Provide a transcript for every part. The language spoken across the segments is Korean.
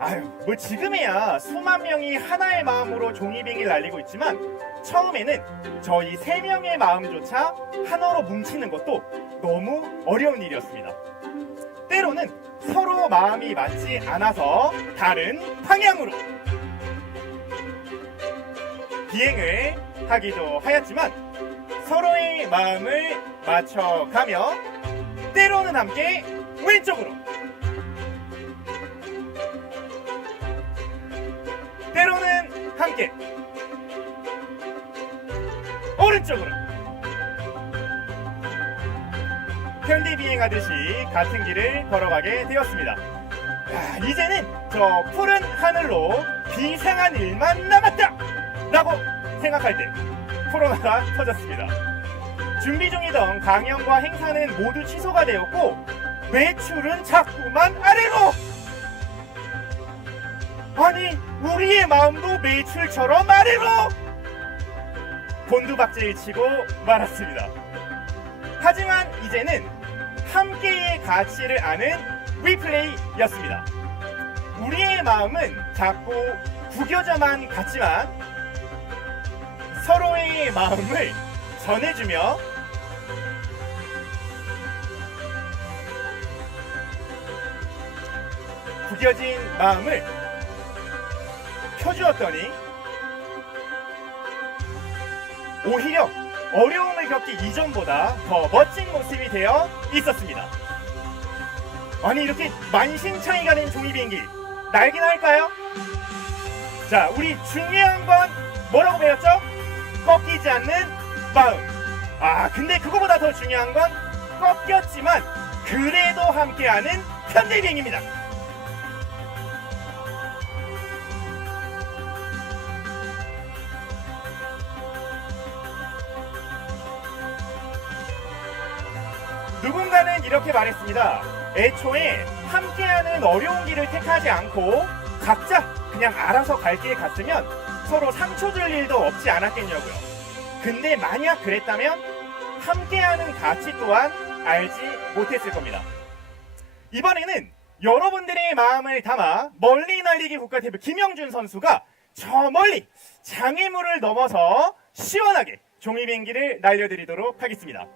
아유, 뭐 지금이야 수만 명이 하나의 마음으로 종이비행기를 날리고 있지만 처음에는 저희 세 명의 마음조차 하나로 뭉치는 것도 너무 어려운 일이었습니다. 때로는 서로 마음이 맞지 않아서 다른 방향으로 비행을 하기도 하였지만 서로의 마음을 맞춰가며 때로는 함께 왼쪽으로 때로는 함께 오른쪽으로 편리 비행하듯이 같은 길을 걸어가게 되었습니다. 이제는 저 푸른 하늘로 비상한 일만 남았다! 라고 생각할 때 코로나가 터졌습니다. 준비 중이던 강연과 행사는 모두 취소가 되었고 매출은 자꾸만 아래로! 아니 우리의 마음도 매출처럼 아래로! 곤두박질을 치고 말았습니다. 하지만 이제는 함께의 가치를 아는 리플레이였습니다. 우리의 마음은 자꾸 구겨져만 갔지만 서로의 마음을 전해주며 구겨진 마음을 펴주었더니 오히려 어려움을 겪기 이전보다 더 멋진 모습이 되어 있었습니다. 아니 이렇게 만신창이 가는 종이비행기 날기나 할까요? 자, 우리 중요한 건 뭐라고 배웠죠? 꺾이지 않는 마음. 근데 그거보다 더 중요한 건 꺾였지만 그래도 함께하는 편리비행입니다. 누군가는 이렇게 말했습니다. 애초에 함께하는 어려운 길을 택하지 않고 각자 그냥 알아서 갈 길 갔으면 서로 상처 줄 일도 없지 않았겠냐고요. 근데 만약 그랬다면 함께하는 가치 또한 알지 못했을 겁니다. 이번에는 여러분들의 마음을 담아 멀리 날리기 국가대표 김영준 선수가 저 멀리 장애물을 넘어서 시원하게 종이비행기를 날려드리도록 하겠습니다.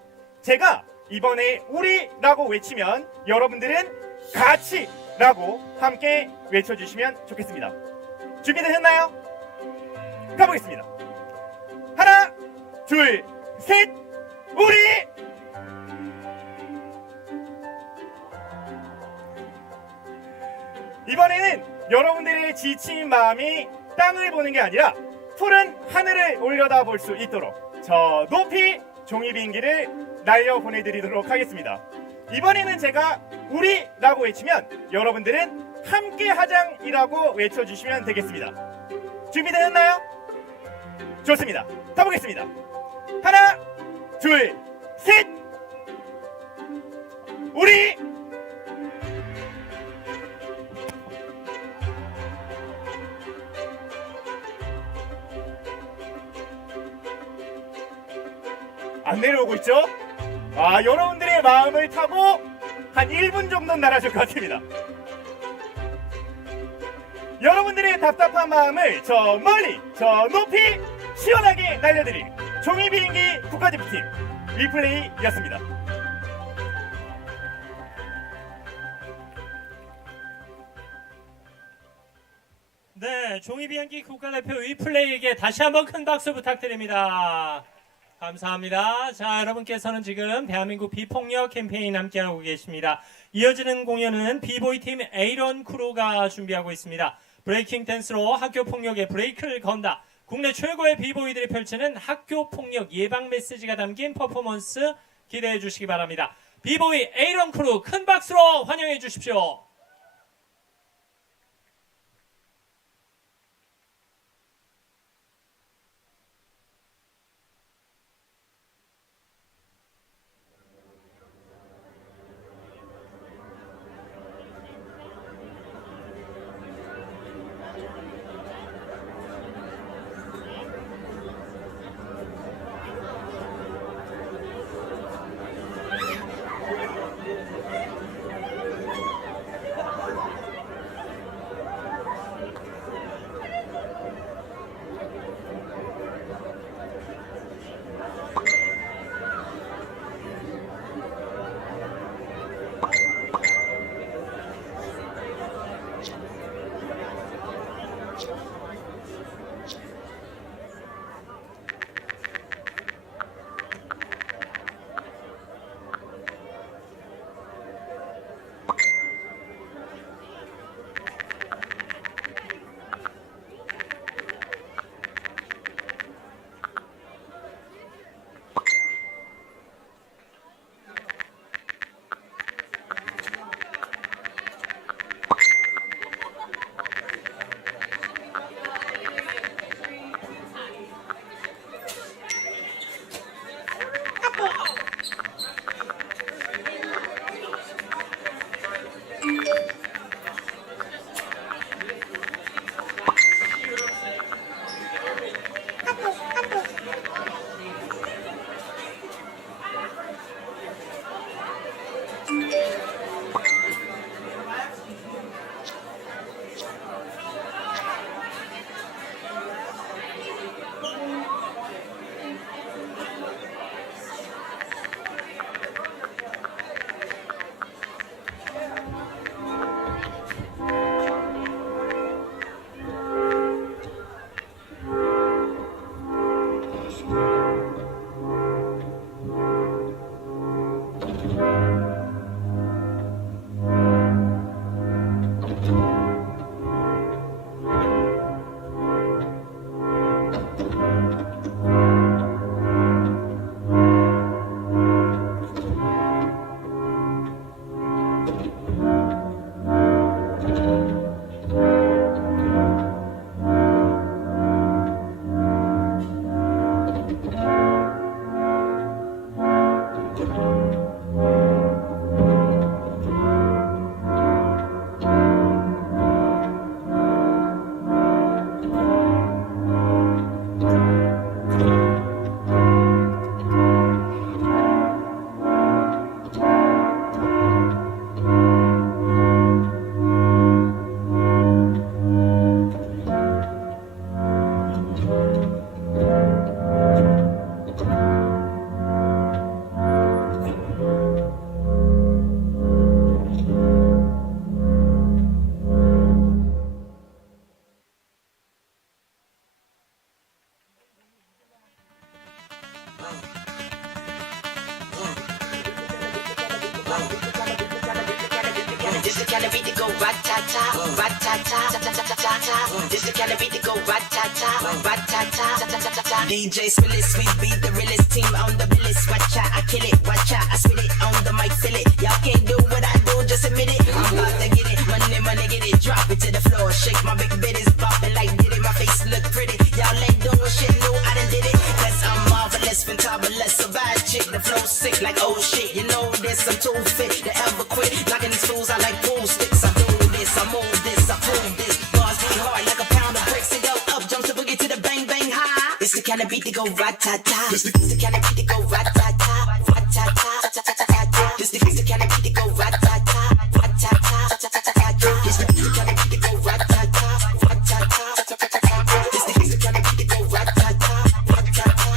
제가 이번에 우리라고 외치면 여러분들은 같이라고 함께 외쳐주시면 좋겠습니다. 준비되셨나요? 가보겠습니다. 하나, 둘, 셋, 우리! 이번에는 여러분들의 지친 마음이 땅을 보는 게 아니라 푸른 하늘을 올려다 볼 수 있도록 저 높이 종이비행기를 날려 보내드리도록 하겠습니다. 이번에는 제가 우리라고 외치면 여러분들은 함께하장이라고 외쳐주시면 되겠습니다. 준비되셨나요? 좋습니다. 가보겠습니다. 하나, 둘, 셋! 우리! 안 내려오고 있죠? 여러분들의 마음을 타고 한 1분 정도는 날아줄 것 같습니다. 여러분들의 답답한 마음을 저 멀리, 저 높이 시원하게 날려드릴 종이비행기 국가대표팀 리플레이였습니다. 네, 종이비행기 국가대표 리플레이에게 다시 한번 큰 박수 부탁드립니다. 감사합니다. 자, 여러분께서는 지금 대한민국 비폭력 캠페인 함께하고 계십니다. 이어지는 공연은 비보이팀 에이런 크루가 준비하고 있습니다. 브레이킹 댄스로 학교 폭력에 브레이크를 건다. 국내 최고의 비보이들이 펼치는 학교 폭력 예방 메시지가 담긴 퍼포먼스 기대해 주시기 바랍니다. 비보이 에이런 크루 큰 박수로 환영해 주십시오. rat-ta-ta. This the kind of beat that go rat-ta-ta, rat-ta-ta. DJ Spillis, we beat the realest team on the billis. Watch out, I kill it, watch out, I spit it on the mic, feel it. Y'all can't do what I do, just admit it. I'm about to get it, money, get it, drop it to the floor, shake my big bitties, bopping like did it. My face look pretty, y'all ain't doing shit, no, I done did it. Cause I'm marvelous, fantabulous, a bad chick, the flow sick like oh shit. You know this, I'm too fit to ever quit. Knocking these fools, I like pool sticks. I do this, I move this, I prove this. Bars be hard like a pound of bricks. It go up, jump to boogie to the bang bang high. It's the kind of beat that go rat-ta-ta. It's the kind of beat that go rat-ta-ta, rat-ta-ta. It's the kind of beat that go rat-ta-ta, rat-ta-ta. It's the kind of beat that go rat-ta-ta, rat-ta-ta. It's the kind of beat that go rat-ta-ta, rat-ta-ta.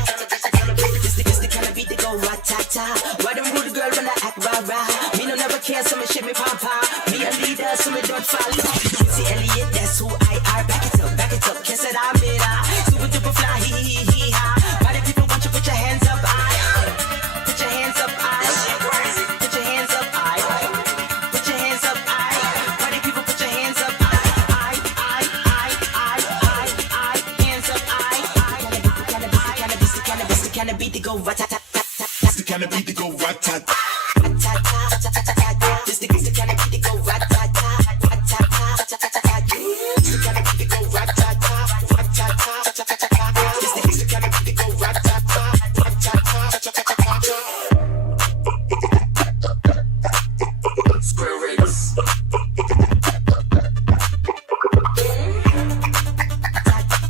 It's the kind of beat that go rat-ta-ta. Why them rude girl when I act rah-rah? Me no never care, so me shit me papa. Me a leader, so me don't follow. See Elliot, that's who I are. Back it up, kiss it, I'm it. Super duper fly, hee ha. Why the people want you put your hands up, put your hands up, put your hands up, put your hands up, why the people put your hands up, hands up, It's the kind of beat that go rat-ta-ta. It's the kind of beat that go rat-tat. This the kind of beat that go rat-ta-ta, rat-ta-ta. It's the kind of beat that go rat-ta-ta, rat-ta-ta. It's the kind of beat that go rat-ta-ta, rat-ta-ta. Square race.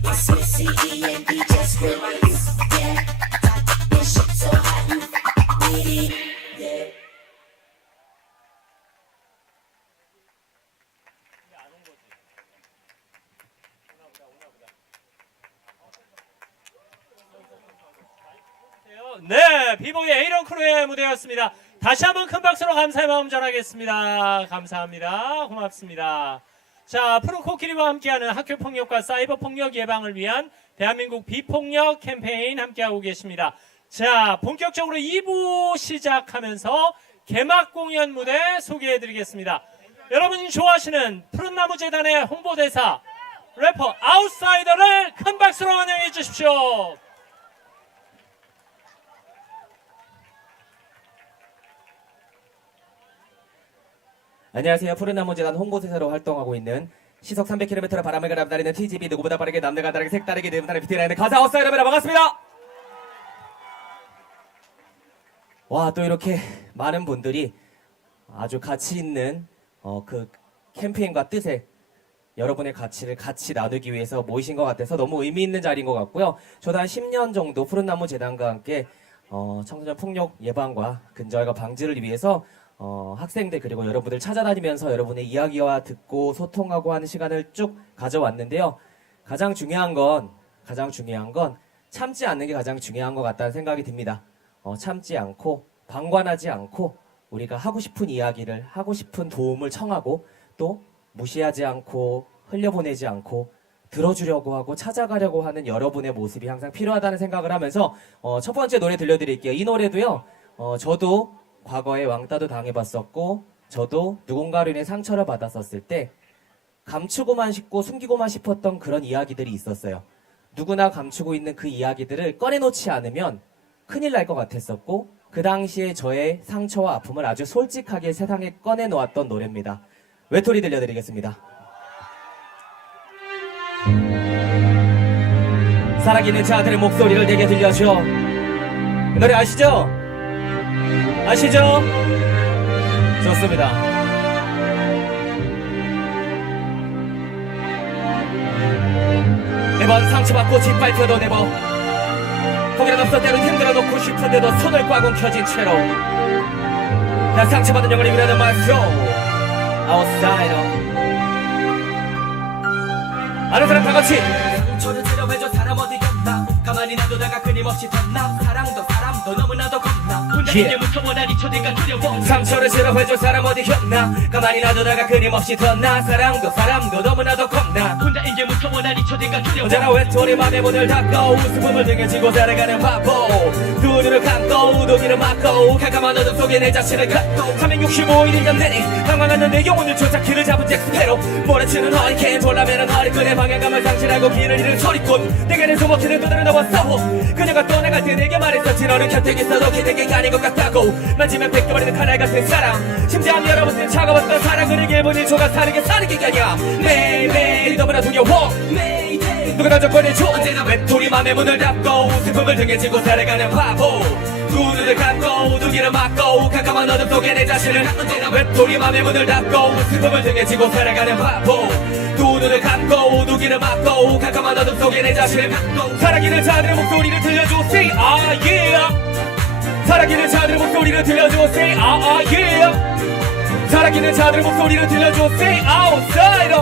It's with CD and DJ Squirrels. Yeah, this shit so hot and witty. Yeah. 네, 비보이 에이런 크루의 무대였습니다. 다시 한번 큰 박수로 감사의 마음 전하겠습니다. 감사합니다. 고맙습니다. 자, 프로코끼리와 함께하는 학교폭력과 사이버폭력 예방을 위한 대한민국 비폭력 캠페인 함께하고 계십니다. 자, 본격적으로 2부 시작하면서 개막 공연 무대 소개해드리겠습니다. 여러분이 좋아하시는 푸른나무재단의 홍보대사 래퍼 아웃사이더를 큰 박수로 환영해 주십시오. 안녕하세요. 푸른나무재단 홍보대사로 활동하고 있는 시속 300km의 바람을 가람다리는 TGB 누구보다 빠르게 남들과 다르게 색다르게 느긋하는 비트라인의 가사 아웃사이더입니다. 반갑습니다. 와, 또 이렇게 많은 분들이 아주 가치 있는 그 캠페인과 뜻에 여러분의 가치를 같이 나누기 위해서 모이신 것 같아서 너무 의미 있는 자리인 것 같고요. 저도 한 10년 정도 푸른나무재단과 함께 청소년 폭력 예방과 근절과 방지를 위해서 학생들 그리고 여러분들 찾아다니면서 여러분의 이야기와 듣고 소통하고 하는 시간을 쭉 가져왔는데요. 가장 중요한 건 참지 않는 게 가장 중요한 것 같다는 생각이 듭니다. 참지 않고 방관하지 않고 우리가 하고 싶은 이야기를 하고 싶은 도움을 청하고 또 무시하지 않고 흘려보내지 않고 들어주려고 하고 찾아가려고 하는 여러분의 모습이 항상 필요하다는 생각을 하면서 첫 번째 노래 들려드릴게요. 이 노래도요. 저도 과거에 왕따도 당해봤었고 저도 누군가로 인해 상처를 받았었을 때 감추고만 싶고 숨기고만 싶었던 그런 이야기들이 있었어요. 누구나 감추고 있는 그 이야기들을 꺼내놓지 않으면 큰일 날 것 같았었고 그 당시에 저의 상처와 아픔을 아주 솔직하게 세상에 꺼내놓았던 노래입니다. 외톨이 들려드리겠습니다. 살아있는 자들의 목소리를 내게 들려줘. 이 노래 아시죠? 아시죠? 좋습니다. 매번 상처받고 짓밟혀도 내버 포기란 없어 때론 힘들어 놓고 싶은데도 손을 꽉 움켜쥔 채로 난 상처받은 영혼을 위하는 my soul outsider. 아는 사람 다 같이 상처를 치료해줘. 사람 어디 갔나 가만히 놔두다가 끊임없이 덧나 사랑도 사람도 너무나도 겁나 혼자 이제 무서워라니 초대가 두려워. 상처를 치료해줘. 사람 어디 갔나 가만히 놔두다가 끊임없이 덧나 사랑도 사람도 너무나도 겁나 혼자 이제 무서워라니 언제나 외톨이 맘에 문을 닫고 웃음을 등에 지고 살아가는 바보 두 눈을 감고 우두기를 막고 캄캄한 어둠 속에 내 자신을 갖고 365일이 년내니 방황하는 내 영혼을 쫓아 길을 잡은 잭스페로 몰아치는 허리케인 졸라매는 허리끈에 방향감을 상실하고 길을 잃은 소리꾼 내게는 소먹히는 눈으로 너와 싸워 그녀가 떠나갈 때 내게 말했었지 너는 곁에 있어도 기대게 아닌 것 같다고 만지면 뺏겨버리는 칼날 같은 사랑 심장 열어붙은 차가웠던 사랑을 1분 1초가 사는 게 사는 게 아니야 매일매일이 너무나 두려워 누가 나 접근해줘 언제나 외톨이 맘에 문을 닫고 슬픔을 등에 지고 살아가는 바보 두 눈을 감고 두 귀를 막고 캄캄한 어둠 속에 내 자신을 언제나 외톨이 맘에 문을 닫고 슬픔을 등에 지고 살아가는 바보 두 눈을 감고 두 귀를 막고 캄캄한 어둠 속에 내 자신을 살아기는 자들의 목소리를 들려줘 Say ah yeah 살아기는 자들의 목소리를 들려줘 Say ah yeah 살아기는 자들의 목소리를 들려줘 Say outside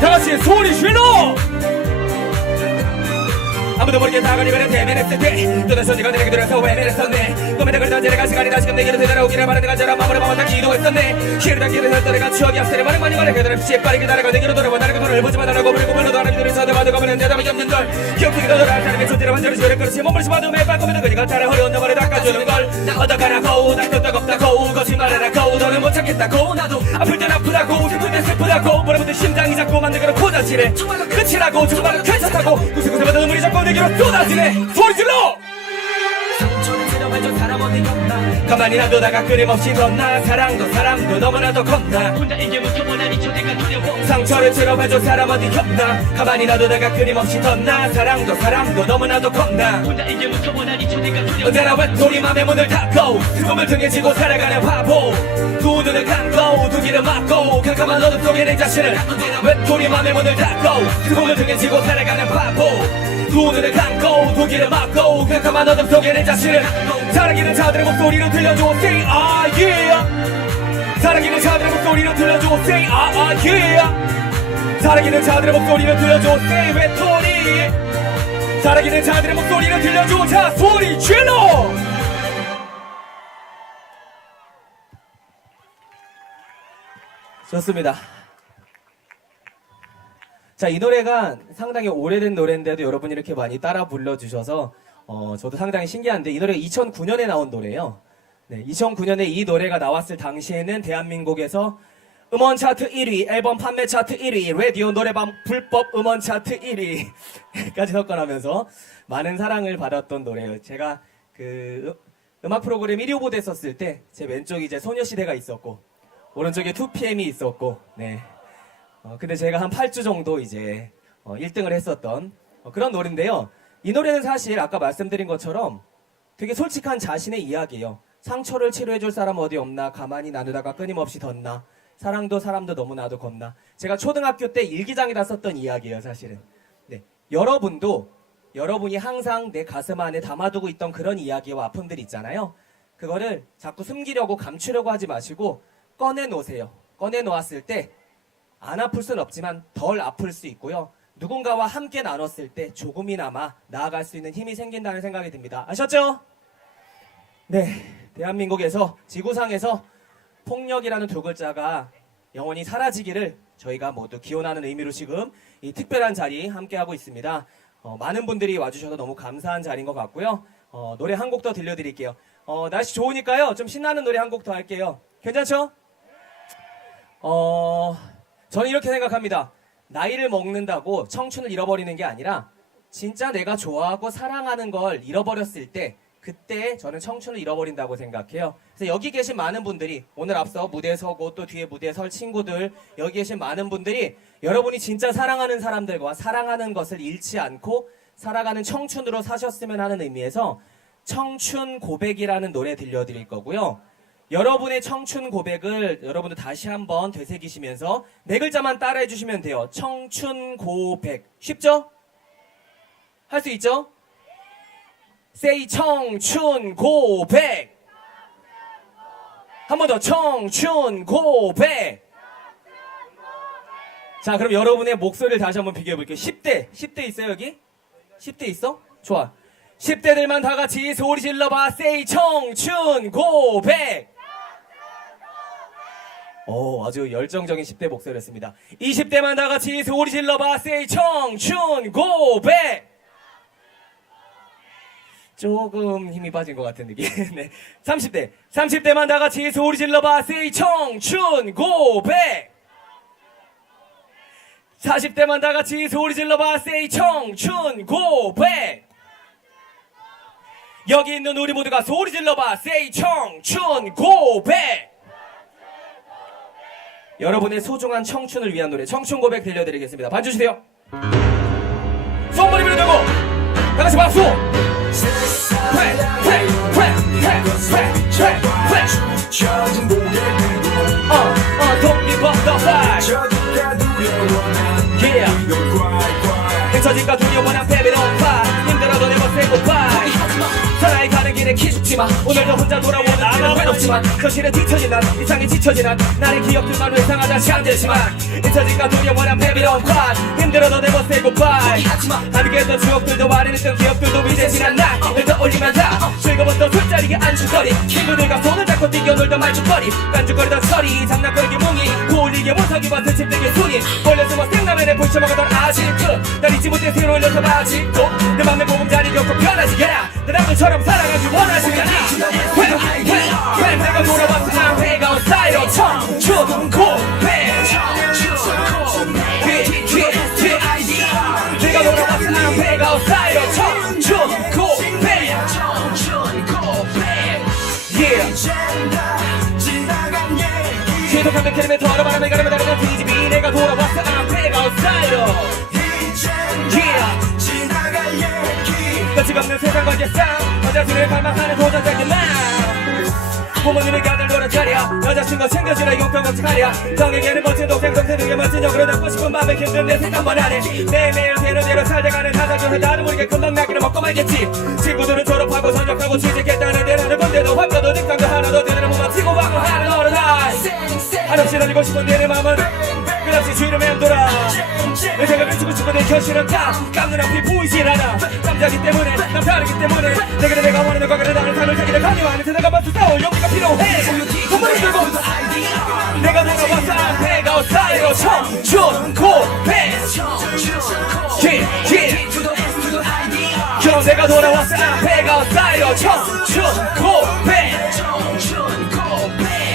다같이 소리 질러 아무도 모르게 다가리면 대면했을 때 또다시 네가 내게 들어서 외면했었네 꿈에 그리던 제가 시간이 다시금 내게로 되돌아오기를 바라는 간절한 마음으로 맘만 기도했었네 길을 길을 설 때가 추억이 앞서는 많은 많이 말해 그들은 피에 빠르게 날아가 내게로 돌아와 나를 손을 보지마 달라고 부르고 불러도 하나님 들을 서도 가면 대답이 없는 걸 기억되게 돌아갈 사람의 존재를 완전히 저를 그렇지 몸부림치 어둠에 빨고면 그니가 타라 허리 온다 머리 닦아주는 걸 어떡하라고 날 끄떡없다고 거짓말하라고 너를 못 참겠다고 나도 아플 땐 아프다고 슬플 땐 슬프다고 뭐라부터 심장이 자꾸 만들고 고자질해 끝이라고 정말은 괜찮다고 구석구석마다 눈물이 자꾸 내게로 쏟아지네 소리 질러 상처를 치료해준 사람 어디 없나 가만히 놔두다가 끊임없이 덧나 사랑도 너무나도 겁나 혼자 이게 무서워하니 저대가 두려워 상처를 치료해준 사람 어디 없나 가만히 놔두다가 끊임없이 덧나 사랑도 너무나도 겁나 혼자 이게 무서워하니 저대가 두려워 언제나 외톨이 맘에 문을 닫고 슬픔을 등에 지고 살아가는 바보 두 눈을 감고 두 귀를 막고 캄캄한 어둠 속에 내 자신을 언제나 외톨이 맘에 문을 닫고 슬픔을 등에 지고 살아가는 바보 두 눈을 감고 두 귀를 막고 캄캄한 어둠 속에 내 자신을 사랑하는 자들의 목소리로 들려줘 Say ah yeah 사랑하는 자들의 목소리로 들려줘 Say ah yeah 사랑하는 자들의 목소리로 들려줘 Say 외톨이 사랑하는 자들의 목소리로 들려줘 자 소리 질러 좋습니다. 자, 이 노래가 상당히 오래된 노래인데도 여러분이 이렇게 많이 따라 불러주셔서 저도 상당히 신기한데 이 노래가 2009년에 나온 노래예요. 네, 2009년에 이 노래가 나왔을 당시에는 대한민국에서 음원 차트 1위, 앨범 판매 차트 1위, 라디오 노래방 불법 음원 차트 1위까지 석권하면서 많은 사랑을 받았던 노래예요. 제가 그 음악 프로그램 1위 후보대 했었을 때 제 왼쪽에 이제 소녀시대가 있었고 오른쪽에 2PM이 있었고 네. 근데 제가 한 8주 정도 이제 1등을 했었던 그런 노래인데요. 이 노래는 사실 아까 말씀드린 것처럼 되게 솔직한 자신의 이야기예요. 상처를 치료해줄 사람 어디 없나 가만히 나누다가 끊임없이 덧나 사랑도 사람도 너무나도 겁나 제가 초등학교 때 일기장에다 썼던 이야기예요. 사실은 네. 여러분이 항상 내 가슴 안에 담아두고 있던 그런 이야기와 아픔들 있잖아요. 그거를 자꾸 숨기려고 감추려고 하지 마시고 꺼내놓으세요. 꺼내놓았을 때 안 아플 순 없지만 덜 아플 수 있고요. 누군가와 함께 나눴을 때 조금이나마 나아갈 수 있는 힘이 생긴다는 생각이 듭니다. 아셨죠? 네, 대한민국에서 지구상에서 폭력이라는 두 글자가 영원히 사라지기를 저희가 모두 기원하는 의미로 지금 이 특별한 자리 함께하고 있습니다. 많은 분들이 와주셔서 너무 감사한 자리인 것 같고요. 노래 한 곡 더 들려드릴게요. 날씨 좋으니까요. 좀 신나는 노래 한 곡 더 할게요. 괜찮죠? 저는 이렇게 생각합니다. 나이를 먹는다고 청춘을 잃어버리는 게 아니라 진짜 내가 좋아하고 사랑하는 걸 잃어버렸을 때 그때 저는 청춘을 잃어버린다고 생각해요. 그래서 여기 계신 많은 분들이 오늘 앞서 무대에 서고 또 뒤에 무대에 설 친구들 여기 계신 많은 분들이 여러분이 진짜 사랑하는 사람들과 사랑하는 것을 잃지 않고 살아가는 청춘으로 사셨으면 하는 의미에서 청춘 고백이라는 노래 들려드릴 거고요. 여러분의 청춘 고백을 여러분들 다시 한번 되새기시면서 네 글자만 따라해 주시면 돼요. 청춘 고백. 쉽죠? 할 수 있죠? Say 청춘 고백. 한 번 더 청춘 고백. 자, 그럼 여러분의 목소리를 다시 한번 비교해 볼게요. 10대 있어요 여기? 10대 있어? 좋아. 10대들만 다 같이 소리 질러봐. Say 청춘 고백. 아주 열정적인 10대 목소리였습니다. 20대만 다 같이 소리 질러봐. Say 청춘 고백. 조금 힘이 빠진 것 같은 느낌. 네. 30대만 다 같이 소리 질러봐. Say 청춘 고백. 40대만 다 같이 소리 질러봐. Say 청춘 고백. 여기 있는 우리 모두가 소리 질러봐. Say 청춘 고백. 여러분의 소중한 청춘을 위한 노래 청춘 고백 들려드리겠습니다. 반주주세요. 손머리 들고 다같이 박수. Don't give up the fight. Yeah. 잊혀질까 두려워한 패배로운 파. 힘들어도 never say goodbye. 사나이 가는 길에 기죽지마. 오늘도 혼자 돌아오는 길은 외롭지만 현실에 뒤처진 난 이상에 지쳐진 난 나의 기억들만 회상하다 잠들지만 잊혀질까 두려워한 패배로운 파. 힘들어도 never say goodbye. 함께했던 추억들도 말해냈던 기억들도 이제 지난 날을 떠올리면 다 즐거웠던 술자리에 안주거리 친구들과 손을 잡고 뛰어놀던 말죽거리 깐죽거리던 소리 장난거리기 뭉이 고울리게 못하기와 스칩되게 손이 몰려서 생라면에 불쳐먹었던 아직도 날 잊지 못해 새로 흘려서 아직도 내 맘에 보금자리 겪고 변하지 않아 내 남들처럼 살아가기 원하지 않아 왜 내가 돌아왔어 앞에가 온사이로 청춘 고백 내가 돌아왔어 앞에가 온사이로 청춘 고백 지독한 백킬로미터로 바람을 가르며 다니는 뒤집이 내가 돌아왔어 앞에가 온사이로 끝이 없는 세상과 예상 여자들을 갈망하는 도전자의 맘 부모님의 가들 노릇하랴 여자친구 챙겨주라 용돈 걱정하랴 정에게는 멋진 동생 동생에게 멋진 역으로 담고 싶은 맘에 힘든 내 생각 번 안해 매일매일 되는 살아가는 하자들은 나는 모르게 금방 나기를 먹고 말겠지 친구들은 졸업하고 전역하고 취직했다는 데라는 건데도 화가도 닉상도 하나도 되는 몸만 튀고 방황하는 어른 아이 한없이 달리고 싶은 내 마음은 끝없이 주위를 맴돌아 내 생각을 주고 싶은 내 현실은 깜눈 앞이 보이질 않아 남자기 때문에 남 다르기 때문에 내가 원하는 과거를 나는 삶을 자기를 강요하는 세상과 맞서 싸울 용기가 필요해 손발을 들고 내가 돌아왔어 앞에가 온사이로 청춘 고백 내가 돌아왔어 앞에가 온사이로 청춘 고백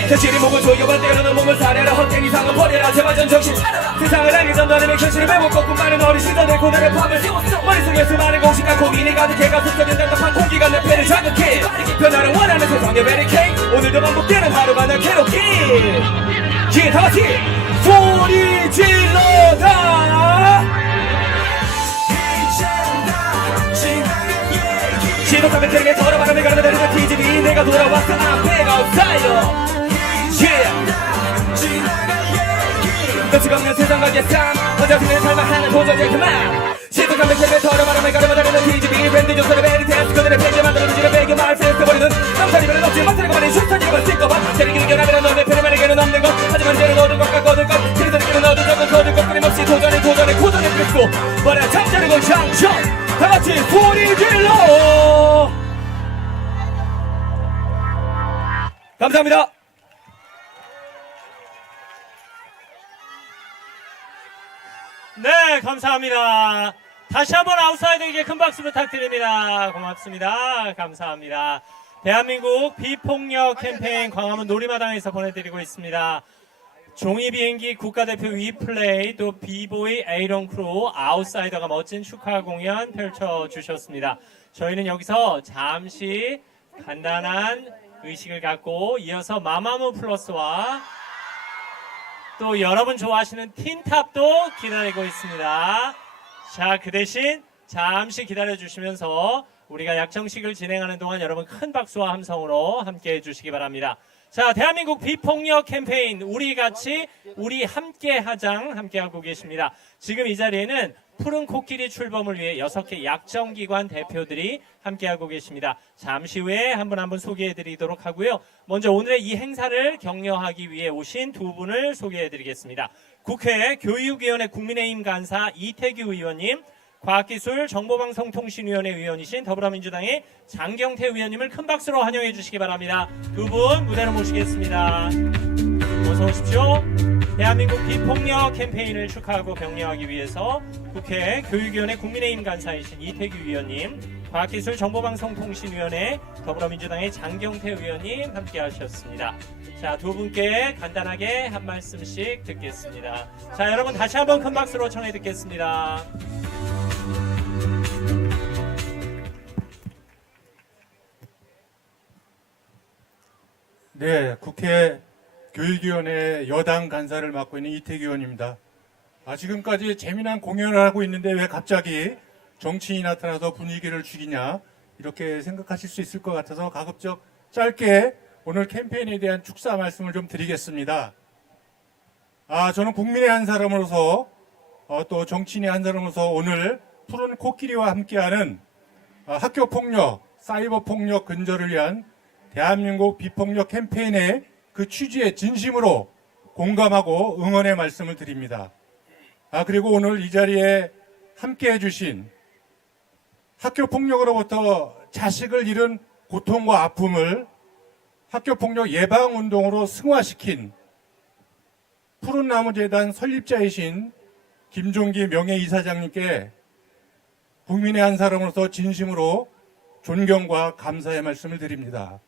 현실이 목을 조여볼 때로는 몸을 사려라 헛된 이상은 버려라 제발 좀 정신 세상을 알기 전 너는 현실을 매못 걷고 많은 어린 시절의 고뇌를 밤을 머릿속에 수많은 공식과 고민이 가득해가 속삭인 답답한 공기가 내 폐를 자극해 변화를 원하는 세상의 베리케이 오늘도 반복되는 하루가 날 괴롭게 다같이 소리 질러다 지독한 배틀에 서로 바람을 가르며 다니는 TGV 내가 돌아왔어 앞에가 온사이로 끝이 없는 세상과 예상 어차피는 살만하는 도전의 그만 시도한 백혈에 서로 바람을 가르며 다니는 TGV 밴드 조선의 베리테스 그들의 폐지 만들어지는 배교 마을 세스버리는 남산이별은 없지 막사리가 많이 슈타니가 쓸거봐 때리기 위견하면 너의 페르만에게는 없는 것 하지만 쟤는 얻은 것과 거둘 것 그리들에게는 얻은 적은 거둘 것 끊임없이 도전의 고전의 끝고 뭐라 잠자리고 장전 다같이 소리 질러 감사합니다. 네, 감사합니다. 다시 한번 아웃사이더에게 큰 박수 부탁드립니다. 고맙습니다. 감사합니다. 대한민국 비폭력 캠페인 광화문 놀이마당에서 보내드리고 있습니다. 종이비행기 국가대표 위플레이 또 비보이 에이런 크루 아웃사이더가 멋진 축하 공연 펼쳐주셨습니다. 저희는 여기서 잠시 간단한 의식을 갖고 이어서 마마무 플러스와 또 여러분 좋아하시는 틴탑도 기다리고 있습니다. 자, 그 대신 잠시 기다려주시면서 우리가 약정식을 진행하는 동안 여러분 큰 박수와 함성으로 함께 해주시기 바랍니다. 자, 대한민국 비폭력 캠페인 우리 같이 우리 함께 하장 함께하고 계십니다. 지금 이 자리에는 푸른 코끼리 출범을 위해 6개 약정기관 대표들이 함께하고 계십니다. 잠시 후에 한 분 한 분 소개해드리도록 하고요. 먼저 오늘의 이 행사를 격려하기 위해 오신 두 분을 소개해드리겠습니다. 국회 교육위원회 국민의힘 간사 이태규 의원님, 과학기술 정보방송통신위원회 위원이신 더불어민주당의 장경태 의원님을 큰 박수로 환영해 주시기 바랍니다. 두 분 무대로 모시겠습니다. 어서 오십시오. 대한민국 비폭력 캠페인을 축하하고 격려하기 위해서 국회 교육위원회 국민의힘 간사이신 이태규 위원님, 과학기술정보방송통신위원회 더불어민주당의 장경태 의원님 함께 하셨습니다. 자, 두 분께 간단하게 한 말씀씩 듣겠습니다. 자, 여러분 다시 한번 큰 박수로 청해 듣겠습니다. 네, 국회 교육위원회 여당 간사를 맡고 있는 이태규 의원입니다. 지금까지 재미난 공연을 하고 있는데 왜 갑자기 정치인이 나타나서 분위기를 죽이냐 이렇게 생각하실 수 있을 것 같아서 가급적 짧게 오늘 캠페인에 대한 축사 말씀을 좀 드리겠습니다. 저는 국민의 한 사람으로서 또 정치인의 한 사람으로서 오늘 푸른 코끼리와 함께하는 학교폭력, 사이버폭력 근절을 위한 대한민국 비폭력 캠페인의 그 취지에 진심으로 공감하고 응원의 말씀을 드립니다. 그리고 오늘 이 자리에 함께 해주신 학교폭력으로부터 자식을 잃은 고통과 아픔을 학교폭력 예방운동으로 승화시킨 푸른나무재단 설립자이신 김종기 명예이사장님께 국민의 한 사람으로서 진심으로 존경과 감사의 말씀을 드립니다.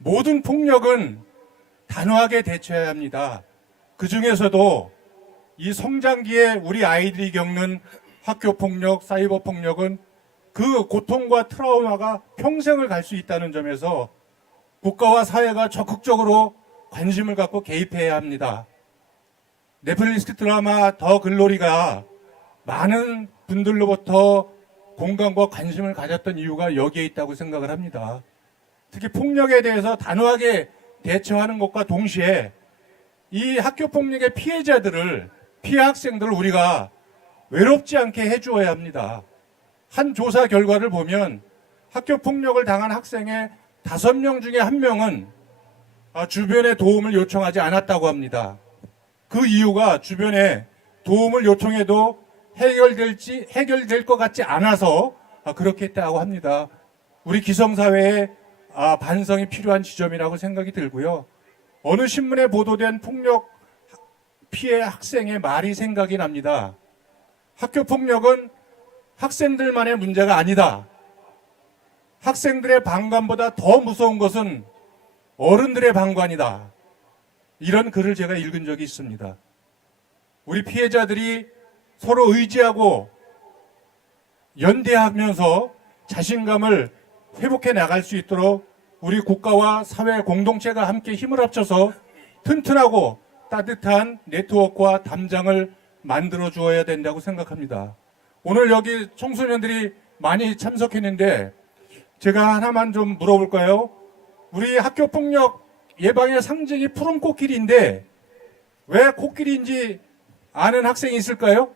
모든 폭력은 단호하게 대처해야 합니다. 그 중에서도 이 성장기에 우리 아이들이 겪는 학교폭력, 사이버폭력은 그 고통과 트라우마가 평생을 갈 수 있다는 점에서 국가와 사회가 적극적으로 관심을 갖고 개입해야 합니다. 넷플릭스 드라마 더 글로리가 많은 분들로부터 공감과 관심을 가졌던 이유가 여기에 있다고 생각을 합니다. 특히 폭력에 대해서 단호하게 대처하는 것과 동시에 이 학교폭력의 피해 학생들을 우리가 외롭지 않게 해주어야 합니다. 한 조사 결과를 보면 학교폭력을 당한 학생의 5명 중에 1명은 주변에 도움을 요청하지 않았다고 합니다. 그 이유가 주변에 도움을 요청해도 해결될 것 같지 않아서 그렇게 했다고 합니다. 우리 기성사회에 반성이 필요한 지점이라고 생각이 들고요. 어느 신문에 보도된 폭력 피해 학생의 말이 생각이 납니다. 학교폭력은 학생들만의 문제가 아니다. 학생들의 방관보다 더 무서운 것은 어른들의 방관이다. 이런 글을 제가 읽은 적이 있습니다. 우리 피해자들이 서로 의지하고 연대하면서 자신감을 회복해 나갈 수 있도록 우리 국가와 사회 공동체가 함께 힘을 합쳐서 튼튼하고 따뜻한 네트워크와 담장을 만들어 주어야 된다고 생각합니다. 오늘 여기 청소년들이 많이 참석했는데 제가 하나만 좀 물어볼까요? 우리 학교폭력 예방의 상징이 푸른 코끼리인데 왜 코끼리인지 아는 학생이 있을까요?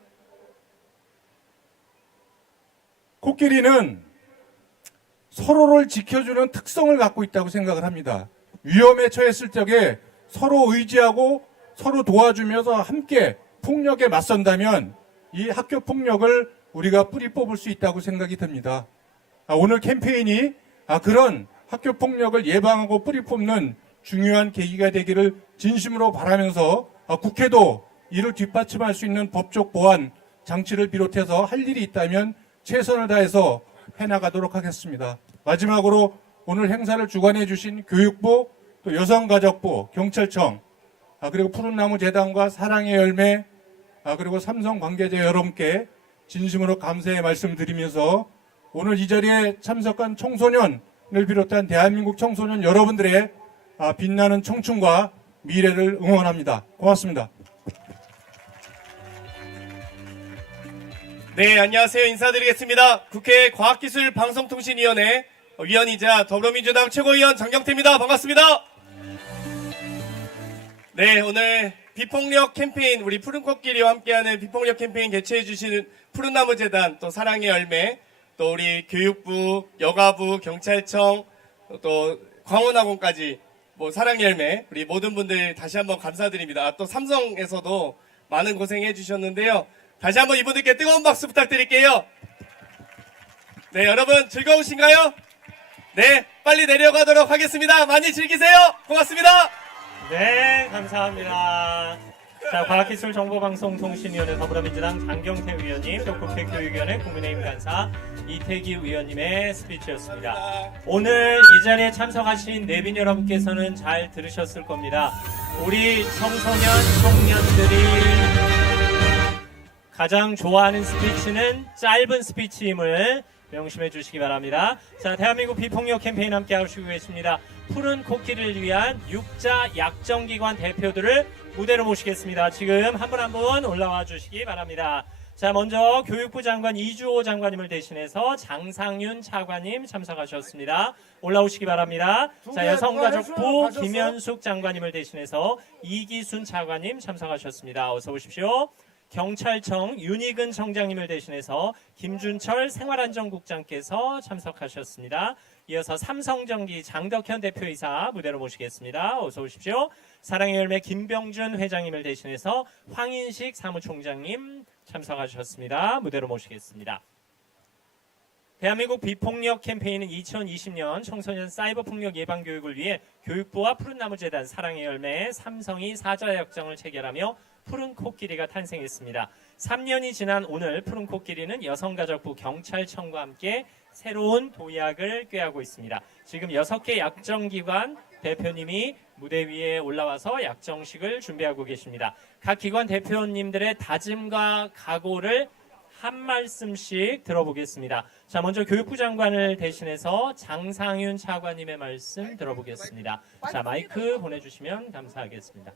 코끼리는 서로를 지켜주는 특성을 갖고 있다고 생각을 합니다. 위험에 처했을 적에 서로 의지하고 서로 도와주면서 함께 폭력에 맞선다면 이 학교 폭력을 우리가 뿌리 뽑을 수 있다고 생각이 듭니다. 오늘 캠페인이 그런 학교 폭력을 예방하고 뿌리 뽑는 중요한 계기가 되기를 진심으로 바라면서 국회도 이를 뒷받침할 수 있는 법적 보완 장치를 비롯해서 할 일이 있다면 최선을 다해서 해나가도록 하겠습니다. 마지막으로 오늘 행사를 주관해 주신 교육부, 또 여성가족부, 경찰청, 그리고 푸른나무재단과 사랑의 열매, 그리고 삼성 관계자 여러분께 진심으로 감사의 말씀드리면서 오늘 이 자리에 참석한 청소년을 비롯한 대한민국 청소년 여러분들의 빛나는 청춘과 미래를 응원합니다. 고맙습니다. 네, 안녕하세요. 인사드리겠습니다. 국회 과학기술방송통신위원회 위원이자 더불어민주당 최고위원 장경태입니다. 반갑습니다. 네, 오늘 비폭력 캠페인, 우리 푸른코끼리와 함께하는 비폭력 캠페인 개최해 주시는 푸른나무재단, 또 사랑의 열매, 또 우리 교육부, 여가부, 경찰청, 또 광원학원까지 사랑의 열매, 우리 모든 분들 다시 한번 감사드립니다. 또 삼성에서도 많은 고생해 주셨는데요. 다시 한번 이분들께 뜨거운 박수 부탁드릴게요. 네, 여러분 즐거우신가요? 네, 빨리 내려가도록 하겠습니다. 많이 즐기세요. 고맙습니다. 네, 감사합니다. 자, 과학기술정보방송통신위원회 더불어민주당 장경태 의원님, 또 국회교육위원회 국민의힘 간사 이태기 의원님의 스피치였습니다. 오늘 이 자리에 참석하신 내빈 여러분께서는 잘 들으셨을 겁니다. 우리 청소년, 청년들이 가장 좋아하는 스피치는 짧은 스피치임을 명심해 주시기 바랍니다. 자, 대한민국 비폭력 캠페인 함께 하시고 계십니다. 푸른 코끼리를 위한 육자 약정기관 대표들을 무대로 모시겠습니다. 지금 한 분 한 분 올라와 주시기 바랍니다. 자, 먼저 교육부 장관 이주호 장관님을 대신해서 장상윤 차관님 참석하셨습니다. 올라오시기 바랍니다. 자, 여성가족부 김현숙 장관님을 대신해서 이기순 차관님 참석하셨습니다. 어서 오십시오. 경찰청 윤희근 청장님을 대신해서 김준철 생활안전국장께서 참석하셨습니다. 이어서 삼성전기 장덕현 대표이사 무대로 모시겠습니다. 어서 오십시오. 사랑의 열매 김병준 회장님을 대신해서 황인식 사무총장님 참석하셨습니다. 무대로 모시겠습니다. 대한민국 비폭력 캠페인은 2020년 청소년 사이버 폭력 예방 교육을 위해 교육부와 푸른나무재단 사랑의 열매 삼성이 사자약정을 체결하며 푸른 코끼리가 탄생했습니다. 3년이 지난 오늘 푸른 코끼리는 여성가족부 경찰청과 함께 새로운 도약을 꾀하고 있습니다. 지금 6개 약정기관 대표님이 무대 위에 올라와서 약정식을 준비하고 계십니다. 각 기관 대표님들의 다짐과 각오를 한 말씀씩 들어보겠습니다. 자, 먼저 교육부 장관을 대신해서 장상윤 차관님의 말씀 들어보겠습니다. 자, 마이크 보내주시면 감사하겠습니다.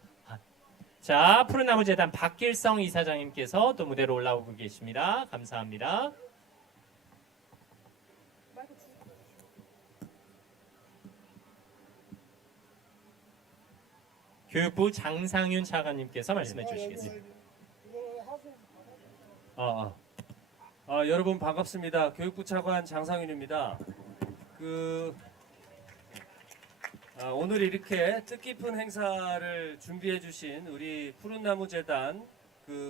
자, 푸른나무재단 박길성 이사장님께서 또 무대로 올라오고 계십니다. 감사합니다. 교육부 장상윤 차관님께서 말씀해 주시겠습니다. 여러분 반갑습니다. 교육부 차관 장상윤입니다. 오늘 이렇게 뜻깊은 행사를 준비해 주신 우리 푸른나무재단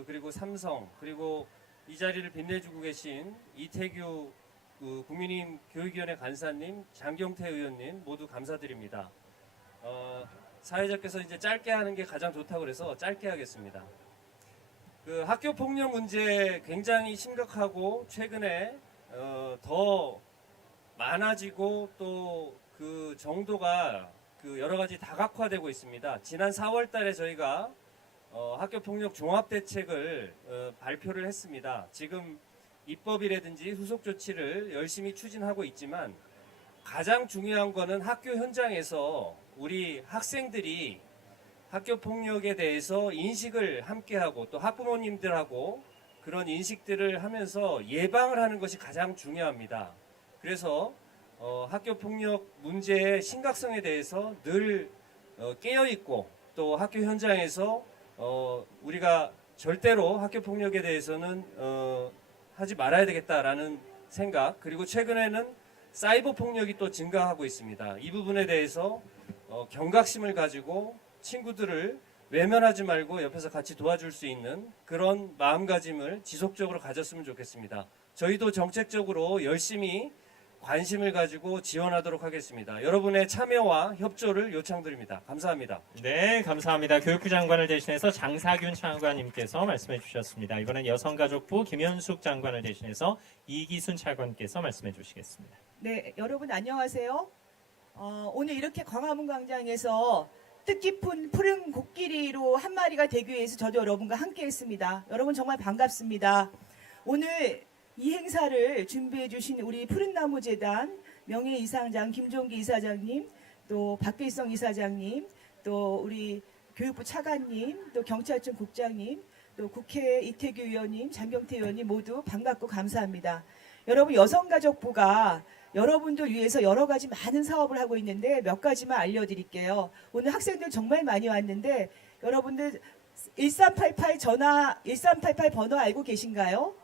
그리고 삼성 그리고 이 자리를 빛내주고 계신 이태규 국민의힘 교육위원회 간사님, 장경태 의원님 모두 감사드립니다. 사회자께서 이제 짧게 하는 게 가장 좋다고 그래서 짧게 하겠습니다. 학교 폭력 문제 굉장히 심각하고 최근에 더 많아지고 또 그 정도가 여러 가지 다각화되고 있습니다. 지난 4월 달에 저희가 학교 폭력 종합 대책을 발표를 했습니다. 지금 입법이라든지 후속 조치를 열심히 추진하고 있지만 가장 중요한 거는 학교 현장에서 우리 학생들이 학교 폭력에 대해서 인식을 함께하고 또 학부모님들하고 그런 인식들을 하면서 예방을 하는 것이 가장 중요합니다. 그래서 학교 폭력 문제의 심각성에 대해서 늘 깨어있고 또 학교 현장에서 우리가 절대로 학교 폭력에 대해서는 하지 말아야 되겠다라는 생각, 그리고 최근에는 사이버 폭력이 또 증가하고 있습니다. 이 부분에 대해서 경각심을 가지고 친구들을 외면하지 말고 옆에서 같이 도와줄 수 있는 그런 마음가짐을 지속적으로 가졌으면 좋겠습니다. 저희도 정책적으로 열심히 관심을 가지고 지원하도록 하겠습니다. 여러분의 참여와 협조를 요청드립니다. 감사합니다. 네, 감사합니다. 교육부 장관을 대신해서 장사균 차관님께서 말씀해 주셨습니다. 이번엔 여성가족부 김현숙 장관을 대신해서 이기순 차관께서 말씀해 주시겠습니다. 네, 여러분 안녕하세요. 오늘 이렇게 광화문 광장에서 뜻깊은 푸른 코끼리로 한 마리가 되기 위해서 저도 여러분과 함께 했습니다. 여러분 정말 반갑습니다. 오늘 이 행사를 준비해 주신 우리 푸른나무재단 명예이사장 김종기 이사장님, 또 박길성 이사장님, 또 우리 교육부 차관님, 또 경찰청 국장님, 또 국회 이태규 의원님, 장경태 의원님 모두 반갑고 감사합니다. 여러분 여성가족부가 여러분들 위해서 여러 가지 많은 사업을 하고 있는데 몇 가지만 알려드릴게요. 오늘 학생들 정말 많이 왔는데 여러분들 1388 번호 알고 계신가요?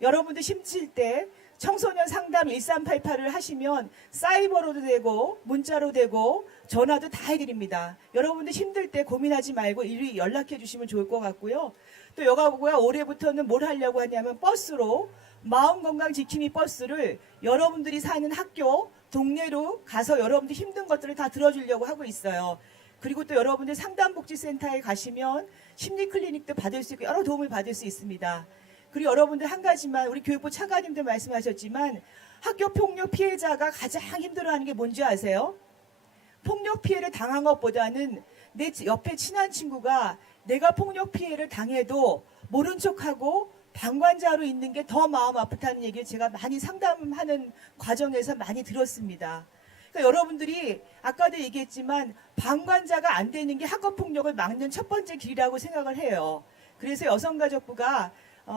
여러분들 힘들 때 청소년 상담 1388을 하시면 사이버로도 되고 문자로 되고 전화도 다 해드립니다. 여러분들 힘들 때 고민하지 말고 이리 연락해 주시면 좋을 것 같고요. 또 여가부가 올해부터는 뭘 하려고 하냐면 버스로 마음건강지킴이 버스를 여러분들이 사는 학교 동네로 가서 여러분들 힘든 것들을 다 들어주려고 하고 있어요. 그리고 또 여러분들 상담복지센터에 가시면 심리 클리닉도 받을 수 있고 여러 도움을 받을 수 있습니다. 그리고 여러분들 한 가지만 우리 교육부 차관님도 말씀하셨지만 학교 폭력 피해자가 가장 힘들어하는 게 뭔지 아세요? 폭력 피해를 당한 것보다는 내 옆에 친한 친구가 내가 폭력 피해를 당해도 모른 척하고 방관자로 있는 게 더 마음 아프다는 얘기를 제가 많이 상담하는 과정에서 많이 들었습니다. 그러니까 여러분들이 아까도 얘기했지만 방관자가 안 되는 게 학업폭력을 막는 첫 번째 길이라고 생각을 해요. 그래서 여성가족부가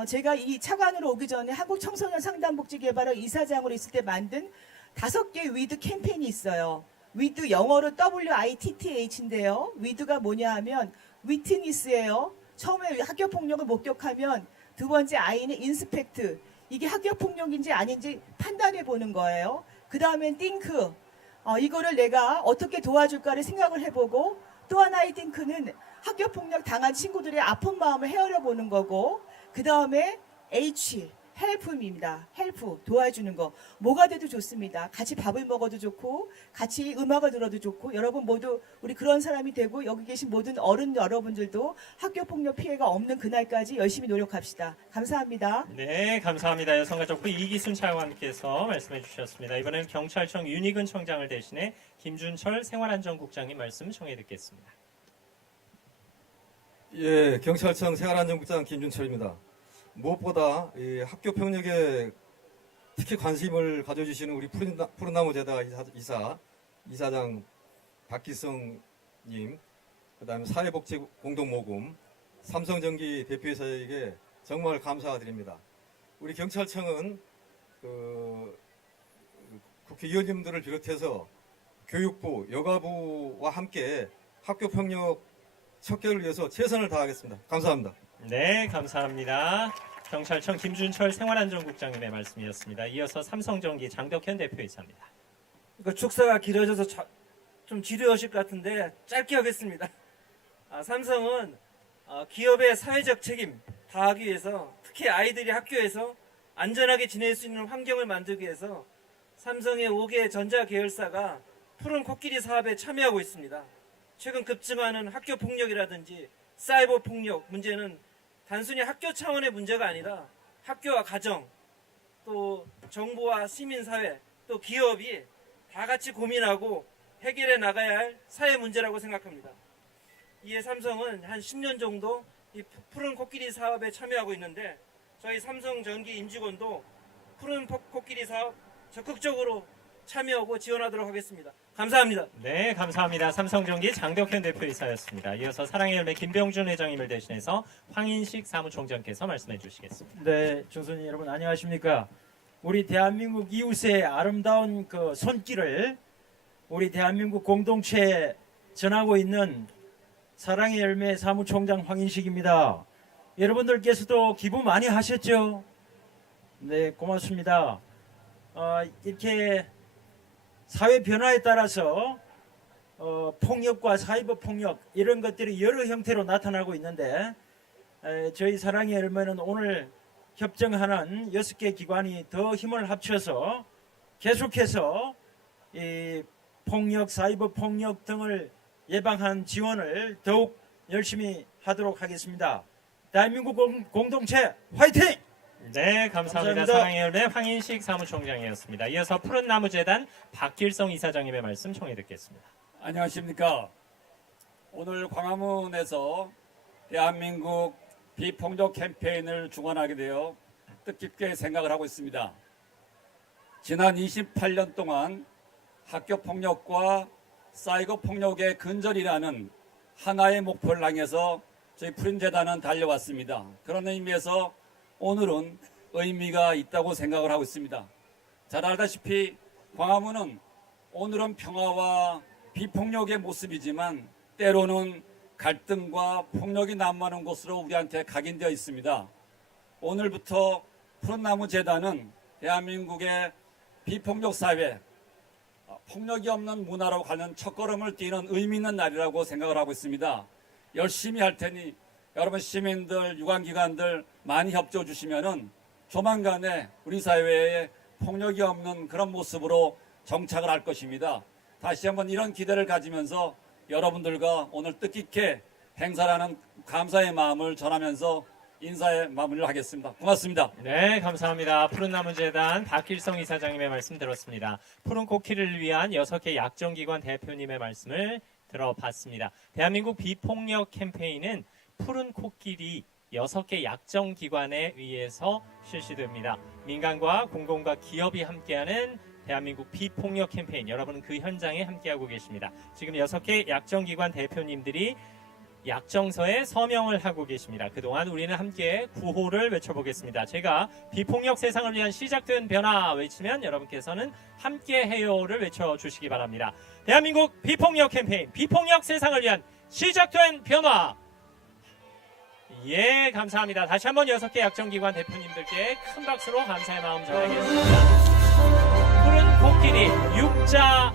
제가 이 차관으로 오기 전에 한국청소년상담복지개발원 이사장으로 있을 때 만든 5개 위드 캠페인이 있어요. 위드 영어로 WITTH인데요. 위드가 뭐냐 하면 위트니스예요. 처음에 학교폭력을 목격하면 두 번째 I는 인스펙트. 이게 학교폭력인지 아닌지 판단해 보는 거예요. 그 다음엔 띵크. 이거를 내가 어떻게 도와줄까를 생각을 해보고 또 하나의 띵크는 학교폭력 당한 친구들의 아픈 마음을 헤아려 보는 거고 그 다음에 H, 헬프입니다. 헬프, 도와주는 거. 뭐가 돼도 좋습니다. 같이 밥을 먹어도 좋고 같이 음악을 들어도 좋고 여러분 모두 우리 그런 사람이 되고 여기 계신 모든 어른 여러분들도 학교폭력 피해가 없는 그날까지 열심히 노력합시다. 감사합니다. 네, 감사합니다. 여성가족부 이기순 차관께서 말씀해 주셨습니다. 이번에는 경찰청 윤희근 청장을 대신해 김준철 생활안전국장님 말씀 청해 듣겠습니다. 예, 경찰청 생활안전국장 김준철입니다. 무엇보다 이 학교 폭력에 특히 관심을 가져주시는 우리 푸른나무재단 이사장 박기성님, 그다음에 사회복지공동모금, 삼성전기 대표이사에게 정말 감사드립니다. 우리 경찰청은 국회의원님들을 비롯해서 교육부, 여가부와 함께 학교 폭력 척결을 위해서 최선을 다하겠습니다. 감사합니다. 네, 감사합니다. 경찰청 김준철 생활안전국장님의 말씀이었습니다. 이어서 삼성전기 장덕현 대표이사입니다. 축사가 길어져서 좀 지루하실 것 같은데 짧게 하겠습니다. 삼성은 기업의 사회적 책임 다하기 위해서 특히 아이들이 학교에서 안전하게 지낼 수 있는 환경을 만들기 위해서 삼성의 5개 전자 계열사가 푸른 코끼리 사업에 참여하고 있습니다. 최근 급증하는 학교 폭력이라든지 사이버 폭력 문제는 단순히 학교 차원의 문제가 아니라 학교와 가정, 또 정부와 시민사회, 또 기업이 다 같이 고민하고 해결해 나가야 할 사회 문제라고 생각합니다. 이에 삼성은 한 10년 정도 이 푸른 코끼리 사업에 참여하고 있는데 저희 삼성전기 임직원도 푸른 코끼리 사업 적극적으로 참여하고 지원하도록 하겠습니다. 감사합니다. 네, 감사합니다. 삼성전기 장덕현 대표이사였습니다. 이어서 사랑의 열매 김병준 회장님을 대신해서 황인식 사무총장께서 말씀해 주시겠습니다. 네, 조선인 여러분 안녕하십니까? 우리 대한민국 이웃의 아름다운 그 손길을 우리 대한민국 공동체에 전하고 있는 사랑의 열매 사무총장 황인식입니다. 여러분들께서도 기부 많이 하셨죠? 네, 고맙습니다. 이렇게 사회 변화에 따라서 폭력과 사이버 폭력 이런 것들이 여러 형태로 나타나고 있는데 저희 사랑의 열매는 오늘 협정하는 6개 기관이 더 힘을 합쳐서 계속해서 이 폭력, 사이버 폭력 등을 예방한 지원을 더욱 열심히 하도록 하겠습니다. 대한민국 공동체 화이팅! 네, 감사합니다. 사랑의 열매 황인식 사무총장이었습니다. 이어서 푸른나무재단 박길성 이사장님의 말씀 청해 듣겠습니다. 안녕하십니까. 오늘 광화문에서 대한민국 비폭력 캠페인을 주관하게 되어 뜻깊게 생각을 하고 있습니다. 지난 28년 동안 학교폭력과 사이버폭력의 근절이라는 하나의 목표를 향해서 저희 푸른재단은 달려왔습니다. 그런 의미에서 오늘은 의미가 있다고 생각을 하고 있습니다. 잘 알다시피 광화문은 오늘은 평화와 비폭력의 모습이지만 때로는 갈등과 폭력이 난무하는 곳으로 우리한테 각인되어 있습니다. 오늘부터 푸른나무재단은 대한민국의 비폭력 사회, 폭력이 없는 문화로 가는 첫걸음을 띄는 의미 있는 날이라고 생각을 하고 있습니다. 열심히 할 테니 여러분 시민들, 유관기관들 많이 협조해 주시면은 조만간에 우리 사회에 폭력이 없는 그런 모습으로 정착을 할 것입니다. 다시 한번 이런 기대를 가지면서 여러분들과 오늘 뜻깊게 행사라는 감사의 마음을 전하면서 인사의 마무리를 하겠습니다. 고맙습니다. 네, 감사합니다. 푸른나무재단 박길성 이사장님의 말씀 들었습니다. 푸른 코끼리를 위한 6개 약정기관 대표님의 말씀을 들어봤습니다. 대한민국 비폭력 캠페인은 푸른 코끼리 6개 약정기관에 의해서 실시됩니다. 민간과 공공과 기업이 함께하는 대한민국 비폭력 캠페인, 여러분은 그 현장에 함께하고 계십니다. 지금 6개 약정기관 대표님들이 약정서에 서명을 하고 계십니다. 그동안 우리는 함께 구호를 외쳐보겠습니다. 제가 비폭력 세상을 위한 시작된 변화 외치면 여러분께서는 함께해요를 외쳐주시기 바랍니다. 대한민국 비폭력 캠페인, 비폭력 세상을 위한 시작된 변화. 예, 감사합니다. 다시 한번 6개 약정기관 대표님들께 큰 박수로 감사의 마음 전하겠습니다. 푸른 코끼리 6자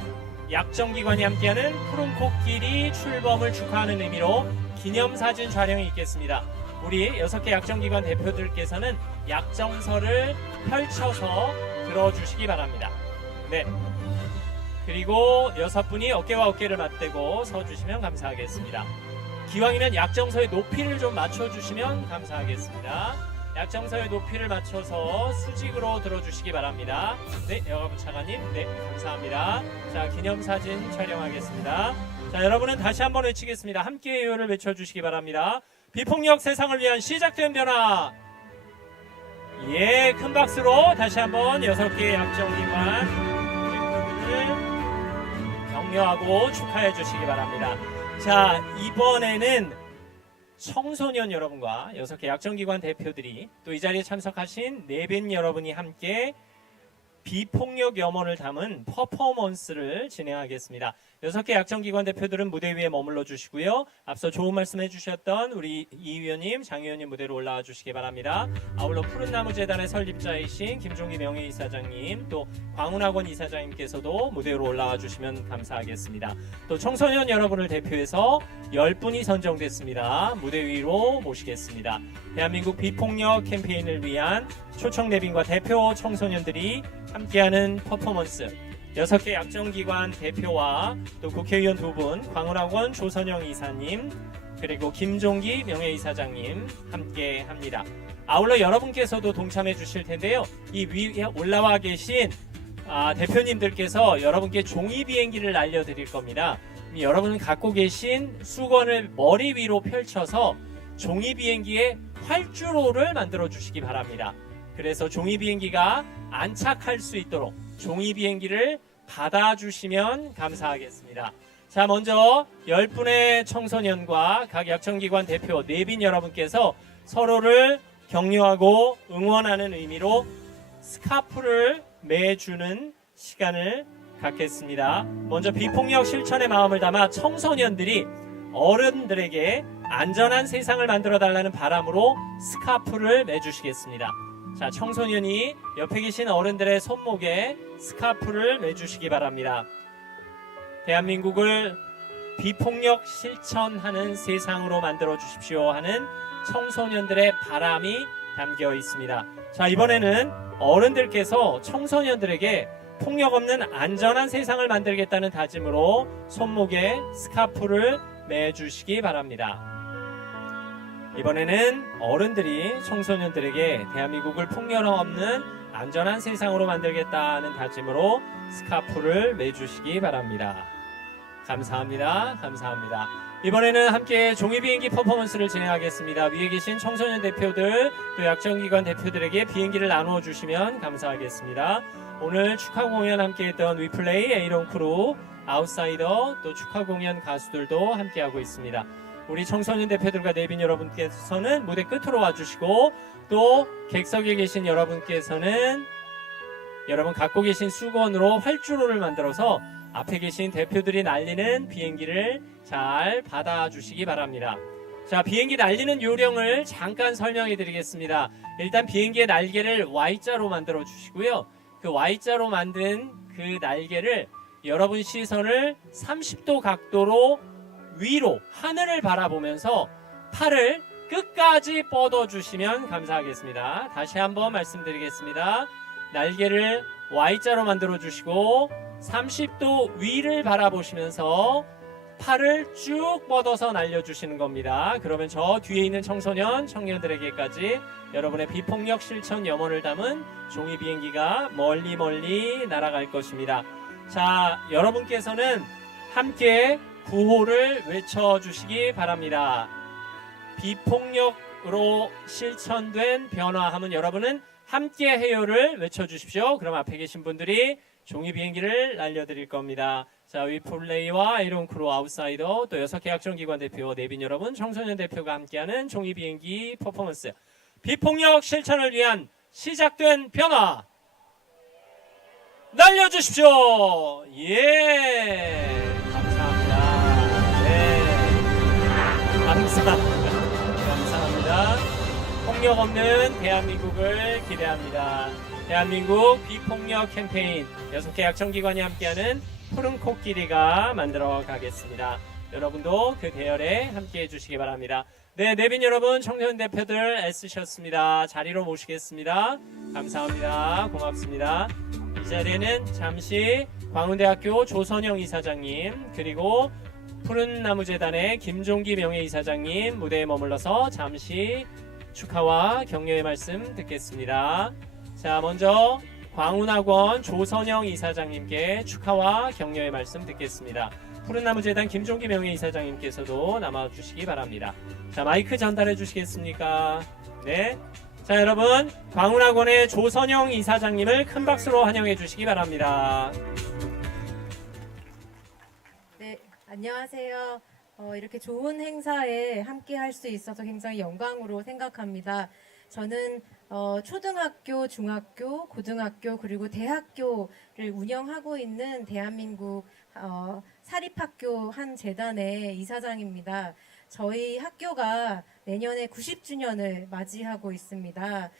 약정기관이 함께하는 푸른 코끼리 출범을 축하하는 의미로 기념사진 촬영이 있겠습니다. 우리 6개 약정기관 대표들께서는 약정서를 펼쳐서 들어주시기 바랍니다. 네. 그리고 6분이 어깨와 어깨를 맞대고 서주시면 감사하겠습니다. 기왕이면 약정서의 높이를 좀 맞춰주시면 감사하겠습니다. 약정서의 높이를 맞춰서 수직으로 들어주시기 바랍니다. 네, 여가부 차관님, 네, 감사합니다. 자, 기념사진 촬영하겠습니다. 자, 여러분은 다시 한번 외치겠습니다. 함께해요를 외쳐주시기 바랍니다. 비폭력 세상을 위한 시작된 변화. 예, 큰 박수로 다시 한번 6개의 약정기관 대표들을 격려하고 축하해 주시기 바랍니다. 자, 이번에는 청소년 여러분과 6개 약정기관 대표들이 또 이 자리에 참석하신 내빈 여러분이 함께 비폭력 염원을 담은 퍼포먼스를 진행하겠습니다. 6개 약정기관 대표들은 무대 위에 머물러 주시고요. 앞서 좋은 말씀 해주셨던 우리 이 의원님, 장 의원님 무대로 올라와 주시기 바랍니다. 아울러 푸른나무재단의 설립자이신 김종기 명예이사장님, 또 광운학원 이사장님께서도 무대로 올라와 주시면 감사하겠습니다. 또 청소년 여러분을 대표해서 10분이 선정됐습니다. 무대 위로 모시겠습니다. 대한민국 비폭력 캠페인을 위한 초청 내빈과 대표 청소년들이 함께하는 퍼포먼스, 6개 약정기관 대표와 또 국회의원 2분, 광운학원 조선영 이사님, 그리고 김종기 명예이사장님 함께합니다. 아울러 여러분께서도 동참해 주실 텐데요. 이 위에 올라와 계신 대표님들께서 여러분께 종이 비행기를 날려드릴 겁니다. 여러분은 갖고 계신 수건을 머리 위로 펼쳐서 종이 비행기의 활주로를 만들어 주시기 바랍니다. 그래서 종이 비행기가 안착할 수 있도록 종이 비행기를 받아주시면 감사하겠습니다. 자, 먼저 10분의 청소년과 각 약정기관 대표 내빈 여러분께서 서로를 격려하고 응원하는 의미로 스카프를 매주는 시간을 갖겠습니다. 먼저 비폭력 실천의 마음을 담아 청소년들이 어른들에게 안전한 세상을 만들어 달라는 바람으로 스카프를 매주시겠습니다. 자, 청소년이 옆에 계신 어른들의 손목에 스카프를 매주시기 바랍니다. 대한민국을 비폭력 실천하는 세상으로 만들어 주십시오 하는 청소년들의 바람이 담겨 있습니다. 자, 이번에는 어른들께서 청소년들에게 폭력 없는 안전한 세상을 만들겠다는 다짐으로 손목에 스카프를 매주시기 바랍니다. 이번에는 어른들이 청소년들에게 대한민국을 폭력 없는 안전한 세상으로 만들겠다는 다짐으로 스카프를 매주시기 바랍니다. 감사합니다. 감사합니다. 이번에는 함께 종이비행기 퍼포먼스를 진행하겠습니다. 위에 계신 청소년 대표들 또 약정기관 대표들에게 비행기를 나누어 주시면 감사하겠습니다. 오늘 축하 공연 함께했던 위플레이, 에이론 크루, 아웃사이더 또 축하 공연 가수들도 함께하고 있습니다. 우리 청소년 대표들과 내빈 여러분께서는 무대 끝으로 와주시고 또 객석에 계신 여러분께서는 여러분 갖고 계신 수건으로 활주로를 만들어서 앞에 계신 대표들이 날리는 비행기를 잘 받아주시기 바랍니다. 자, 비행기 날리는 요령을 잠깐 설명해 드리겠습니다. 일단 비행기의 날개를 Y자로 만들어 주시고요. 그 Y자로 만든 그 날개를 여러분 시선을 30도 각도로 위로 하늘을 바라보면서 팔을 끝까지 뻗어주시면 감사하겠습니다. 다시 한번 말씀드리겠습니다. 날개를 Y자로 만들어 주시고 30도 위를 바라보시면서 팔을 쭉 뻗어서 날려주시는 겁니다. 그러면 저 뒤에 있는 청소년, 청년들에게까지 여러분의 비폭력 실천 염원을 담은 종이 비행기가 멀리 멀리 날아갈 것입니다. 자, 여러분께서는 함께 구호를 외쳐주시기 바랍니다. 비폭력으로 실천된 변화함은 여러분은 함께 해요를 외쳐주십시오. 그럼 앞에 계신 분들이 종이 비행기를 날려드릴 겁니다. 자, 위플레이와 아이론 크루 아웃사이더 또 6개 학종기관 대표 내빈 여러분, 청소년 대표가 함께하는 종이 비행기 퍼포먼스 비폭력 실천을 위한 시작된 변화 날려주십시오. 예, 감사합니다. 네, 감사합니다. 폭력 없는 대한민국을 기대합니다. 대한민국 비폭력 캠페인 6개 약정기관이 함께하는 푸른 코끼리가 만들어 가겠습니다. 여러분도 그 대열에 함께해 주시기 바랍니다. 네, 내빈 여러분, 청년 대표들 애쓰셨습니다. 자리로 모시겠습니다. 감사합니다. 고맙습니다. 이 자리에는 잠시 광운대학교 조선영 이사장님, 그리고 푸른나무재단의 김종기 명예이사장님 무대에 머물러서 잠시 축하와 격려의 말씀 듣겠습니다. 자, 먼저 광운학원 조선영 이사장님께 축하와 격려의 말씀 듣겠습니다. 푸른나무재단 김종기 명예이사장님께서도 남아주시기 바랍니다. 자, 마이크 전달해 주시겠습니까? 네. 자, 여러분, 광운학원의 조선영 이사장님을 큰 박수로 환영해 주시기 바랍니다. 네, 안녕하세요. 이렇게 좋은 행사에 함께 할 수 있어서 굉장히 영광으로 생각합니다. 저는 초등학교, 중학교, 고등학교 그리고 대학교를 운영하고 있는 대한민국 사립학교 한 재단의 이사장입니다. 저희 학교가 내년에 90주년을 맞이하고 있습니다.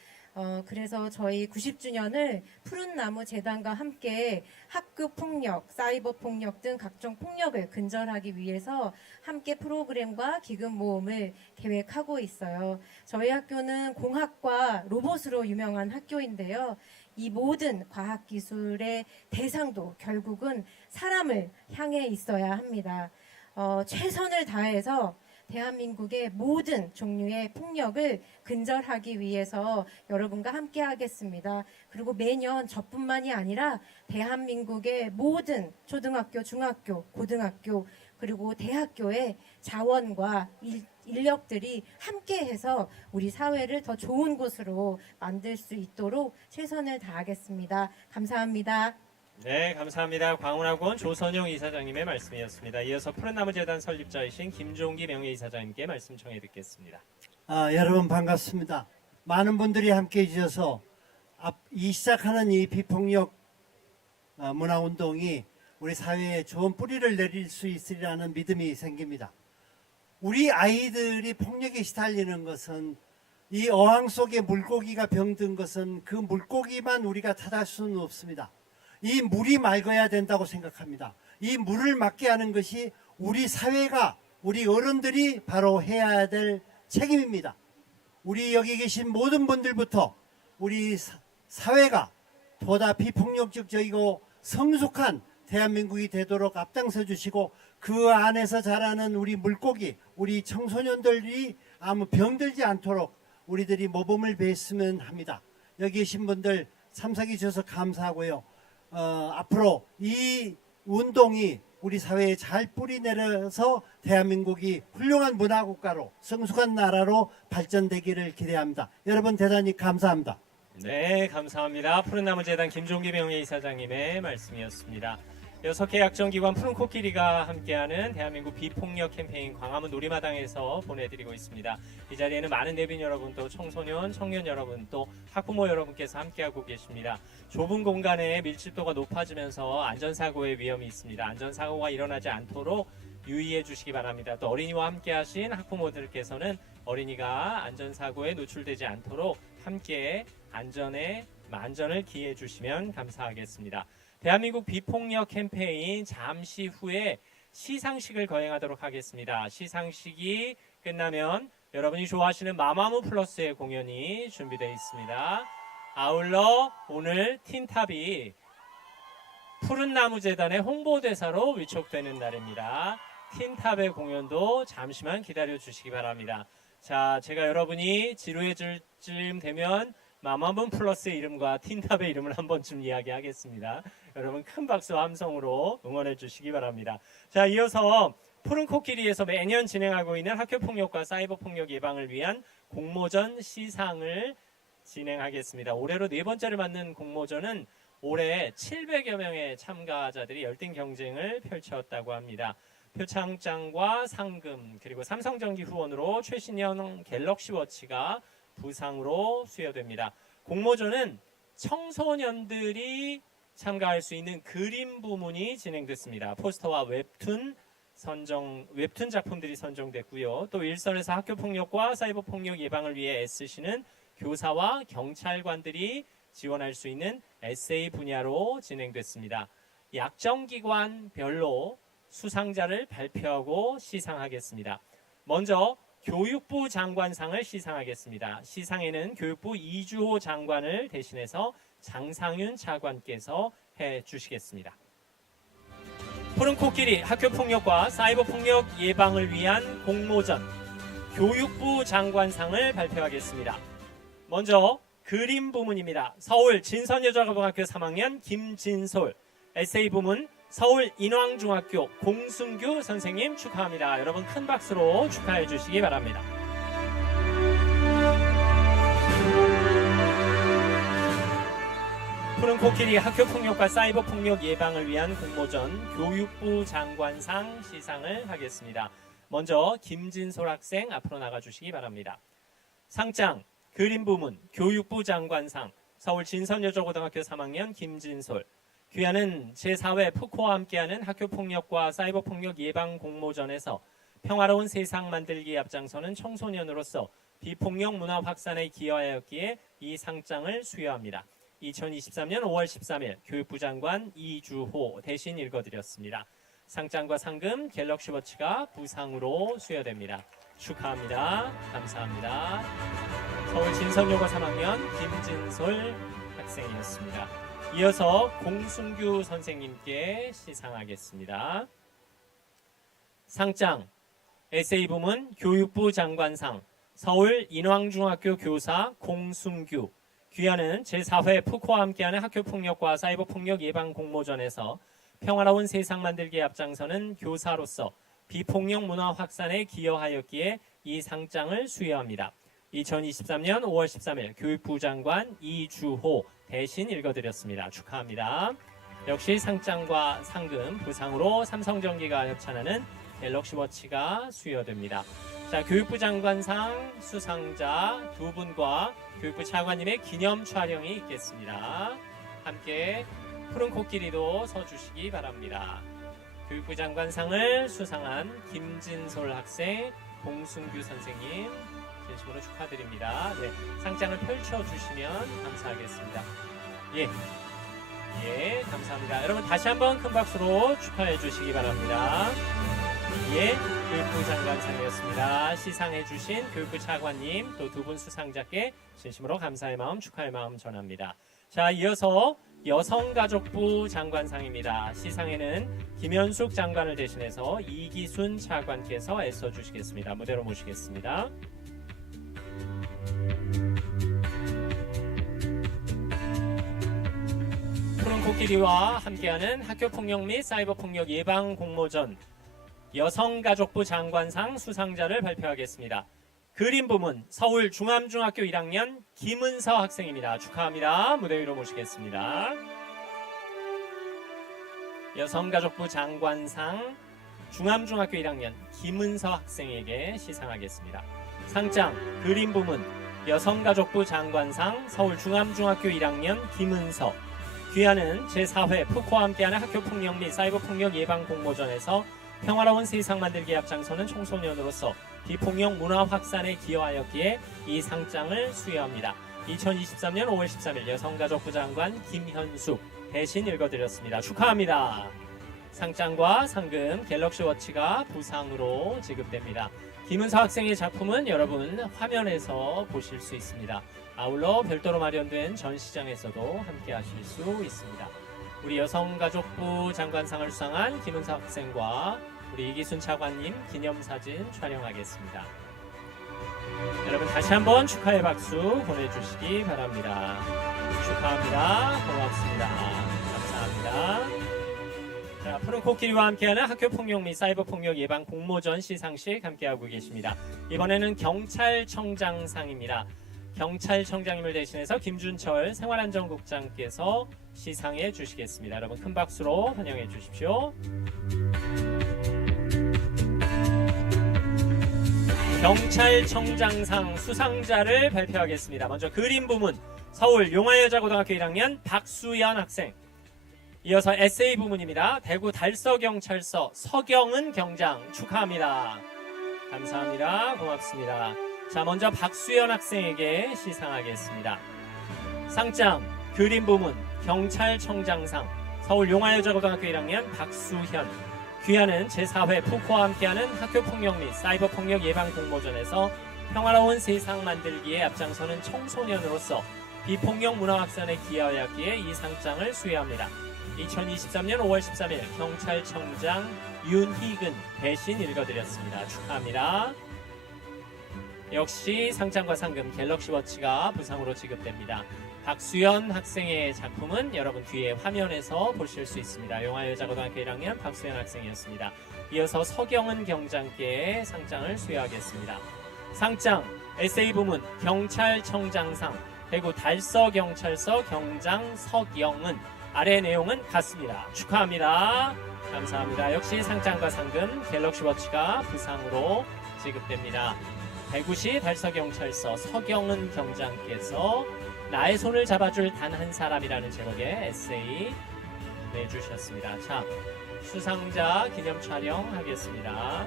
그래서 저희 90주년을 푸른나무 재단과 함께 학교 폭력, 사이버 폭력 등 각종 폭력을 근절하기 위해서 함께 프로그램과 기금 모음을 계획하고 있어요. 저희 학교는 공학과 로봇으로 유명한 학교인데요. 이 모든 과학기술의 대상도 결국은 사람을 향해 있어야 합니다. 최선을 다해서 대한민국의 모든 종류의 폭력을 근절하기 위해서 여러분과 함께 하겠습니다. 그리고 매년 저뿐만이 아니라 대한민국의 모든 초등학교, 중학교, 고등학교 그리고 대학교의 자원과 인력들이 함께해서 우리 사회를 더 좋은 곳으로 만들 수 있도록 최선을 다하겠습니다. 감사합니다. 네, 감사합니다. 광운학원 조선영 이사장님의 말씀이었습니다. 이어서 푸른나무재단 설립자이신 김종기 명예이사장님께 말씀 청해 듣겠습니다. 여러분 반갑습니다. 많은 분들이 함께해 주셔서 이 시작하는 이 비폭력 문화운동이 우리 사회에 좋은 뿌리를 내릴 수 있으리라는 믿음이 생깁니다. 우리 아이들이 폭력에 시달리는 것은 이 어항 속에 물고기가 병든 것은 그 물고기만 우리가 탓할 수는 없습니다. 이 물이 맑아야 된다고 생각합니다. 이 물을 맑게 하는 것이 우리 사회가, 우리 어른들이 바로 해야 될 책임입니다. 우리 여기 계신 모든 분들부터 우리 사회가 보다 비폭력적이고 성숙한 대한민국이 되도록 앞장서 주시고 그 안에서 자라는 우리 물고기, 우리 청소년들이 아무 병들지 않도록 우리들이 모범을 베었으면 합니다. 여기 계신 분들 참석해 주셔서 감사하고요. 앞으로 이 운동이 우리 사회에 잘 뿌리내려서 대한민국이 훌륭한 문화국가로 성숙한 나라로 발전되기를 기대합니다. 여러분 대단히 감사합니다. 네, 감사합니다. 푸른나무재단 김종기 명예이사장님의 말씀이었습니다. 6개 약정기관 푸른코끼리가 함께하는 대한민국 비폭력 캠페인 광화문 놀이마당에서 보내드리고 있습니다. 이 자리에는 많은 내빈 여러분, 또 청소년, 청년 여러분, 또 학부모 여러분께서 함께하고 계십니다. 좁은 공간에 밀집도가 높아지면서 안전사고의 위험이 있습니다. 안전사고가 일어나지 않도록 유의해 주시기 바랍니다. 또 어린이와 함께하신 학부모들께서는 어린이가 안전사고에 노출되지 않도록 함께 안전을 기해해 주시면 감사하겠습니다. 대한민국 비폭력 캠페인 잠시 후에 시상식을 거행하도록 하겠습니다. 시상식이 끝나면 여러분이 좋아하시는 마마무 플러스의 공연이 준비되어 있습니다. 아울러 오늘 틴탑이 푸른나무재단의 홍보대사로 위촉되는 날입니다. 틴탑의 공연도 잠시만 기다려 주시기 바랍니다. 자, 제가 여러분이 지루해질 쯤 되면 마마문 플러스의 이름과 틴탑의 이름을 한 번쯤 이야기하겠습니다. 여러분 큰 박수와 함성으로 응원해 주시기 바랍니다. 자, 이어서 푸른 코끼리에서 매년 진행하고 있는 학교폭력과 사이버폭력 예방을 위한 공모전 시상을 진행하겠습니다. 올해로 네 번째를 맞는 공모전은 올해 700여 명의 참가자들이 열띤 경쟁을 펼쳤다고 합니다. 표창장과 상금 그리고 삼성전기 후원으로 최신형 갤럭시 워치가 부상으로 수여됩니다. 공모전은 청소년들이 참가할 수 있는 그림 부문이 진행됐습니다. 포스터와 웹툰 작품들이 선정됐고요. 또 일선에서 학교 폭력과 사이버 폭력 예방을 위해 애쓰시는 교사와 경찰관들이 지원할 수 있는 에세이 분야로 진행됐습니다. 약정기관별로 수상자를 발표하고 시상하겠습니다. 먼저 교육부 장관상을 시상하겠습니다. 시상에는 교육부 이주호 장관을 대신해서 장상윤 차관께서 해주시겠습니다. 푸른 코끼리 학교폭력과 사이버폭력 예방을 위한 공모전 교육부 장관상을 발표하겠습니다. 먼저 그림 부문입니다. 서울 진선여자고등학교 3학년 김진솔, 에세이 부문 서울 인왕중학교 공순규 선생님 축하합니다. 여러분 큰 박수로 축하해 주시기 바랍니다. 푸른 코끼리 학교폭력과 사이버폭력 예방을 위한 공모전 교육부 장관상 시상을 하겠습니다. 먼저 김진솔 학생 앞으로 나가주시기 바랍니다. 상장 그림 부문 교육부 장관상 서울 진선여자고등학교 3학년 김진솔. 귀하는 제4회 푸코와 함께하는 학교폭력과 사이버폭력 예방 공모전에서 평화로운 세상 만들기에 앞장서는 청소년으로서 비폭력 문화 확산에 기여하였기에 이 상장을 수여합니다. 2023년 5월 13일 교육부 장관 이주호 대신 읽어드렸습니다. 상장과 상금 갤럭시 워치가 부상으로 수여됩니다. 축하합니다. 감사합니다. 서울 진선여고 3학년 김진솔 학생이었습니다. 이어서 공순규 선생님께 시상하겠습니다. 상장 에세이 부문 교육부 장관상 서울 인왕중학교 교사 공순규. 귀하는 제4회 푸코와 함께하는 학교폭력과 사이버폭력 예방 공모전에서 평화로운 세상 만들기에 앞장서는 교사로서 비폭력 문화 확산에 기여하였기에 이 상장을 수여합니다. 2023년 5월 13일 교육부 장관 이주호 대신 읽어드렸습니다. 축하합니다. 역시 상장과 상금, 부상으로 삼성전기가 협찬하는 갤럭시 워치가 수여됩니다. 자, 교육부 장관상 수상자 두 분과 교육부 차관님의 기념 촬영이 있겠습니다. 함께 푸른 코끼리도 서주시기 바랍니다. 교육부 장관상을 수상한 김진솔 학생, 공순규 선생님 진심으로 축하드립니다. 네, 상장을 펼쳐주시면 감사하겠습니다. 예, 감사합니다. 여러분 다시 한번 큰 박수로 축하해 주시기 바랍니다. 예, 교육부 장관상이었습니다. 시상해 주신 교육부 차관님 또 두 분 수상자께 진심으로 감사의 마음, 축하의 마음 전합니다. 자, 이어서 여성가족부 장관상입니다. 시상에는 김현숙 장관을 대신해서 이기순 차관께서 애써 주시겠습니다. 무대로 모시겠습니다. 푸른 코끼리와 함께하는 학교폭력 및 사이버폭력 예방 공모전 여성가족부 장관상 수상자를 발표하겠습니다. 그림 부문 서울 중암중학교 1학년 김은서 학생입니다. 축하합니다. 무대 위로 모시겠습니다. 여성가족부 장관상 중암중학교 1학년 김은서 학생에게 시상하겠습니다. 상장 그림 부문 여성가족부 장관상 서울 중암중학교 1학년 김은서. 귀하는 제4회 푸코와 함께하는 학교폭력 및 사이버폭력 예방 공모전에서 평화로운 세상 만들기에 앞장서는 청소년으로서 비폭력 문화 확산에 기여하였기에 이 상장을 수여합니다. 2023년 5월 13일 여성가족부 장관 김현숙 대신 읽어드렸습니다. 축하합니다. 상장과 상금 갤럭시 워치가 부상으로 지급됩니다. 김은서 학생의 작품은 여러분 화면에서 보실 수 있습니다. 아울러 별도로 마련된 전시장에서도 함께 하실 수 있습니다. 우리 여성가족부 장관상을 수상한 김은서 학생과 우리 이기순 차관님 기념사진 촬영하겠습니다. 여러분 다시 한번 축하의 박수 보내주시기 바랍니다. 축하합니다. 고맙습니다. 감사합니다. 자, 푸른 코끼리와 함께하는 학교폭력 및 사이버폭력 예방 공모전 시상식 함께하고 계십니다. 이번에는 경찰청장상입니다. 경찰청장님을 대신해서 김준철 생활안전국장께서 시상해 주시겠습니다. 여러분 큰 박수로 환영해 주십시오. 경찰청장상 수상자를 발표하겠습니다. 먼저 그림 부문 서울 용화여자고등학교 1학년 박수연 학생. 이어서 에세이 부문입니다. 대구 달서경찰서 서경은 경장 축하합니다. 감사합니다. 고맙습니다. 자, 먼저 박수연 학생에게 시상하겠습니다. 상장 그림 부문 경찰청장상 서울 용화여자고등학교 1학년 박수현. 귀하는 제4회 푸코와 함께하는 학교폭력 및 사이버폭력 예방 공모전에서 평화로운 세상 만들기에 앞장서는 청소년으로서 비폭력 문화 확산에 기여하였기에 이 상장을 수여합니다. 2023년 5월 13일 경찰청장 윤희근 대신 읽어드렸습니다. 축하합니다. 역시 상장과 상금 갤럭시 워치가 부상으로 지급됩니다. 박수연 학생의 작품은 여러분 뒤에 화면에서 보실 수 있습니다. 용화여자고등학교 1학년 박수연 학생이었습니다. 이어서 서경은 경장께 상장을 수여하겠습니다. 상장 에세이 부문 경찰청장상 대구 달서경찰서 경장 서경은. 아래 내용은 같습니다. 축하합니다. 감사합니다. 역시 상장과 상금 갤럭시 워치가 부상으로 지급됩니다. 대구시 달서경찰서 서경은 경장께서 나의 손을 잡아줄 단 한 사람이라는 제목의 에세이 내주셨습니다. 자, 수상자 기념 촬영하겠습니다.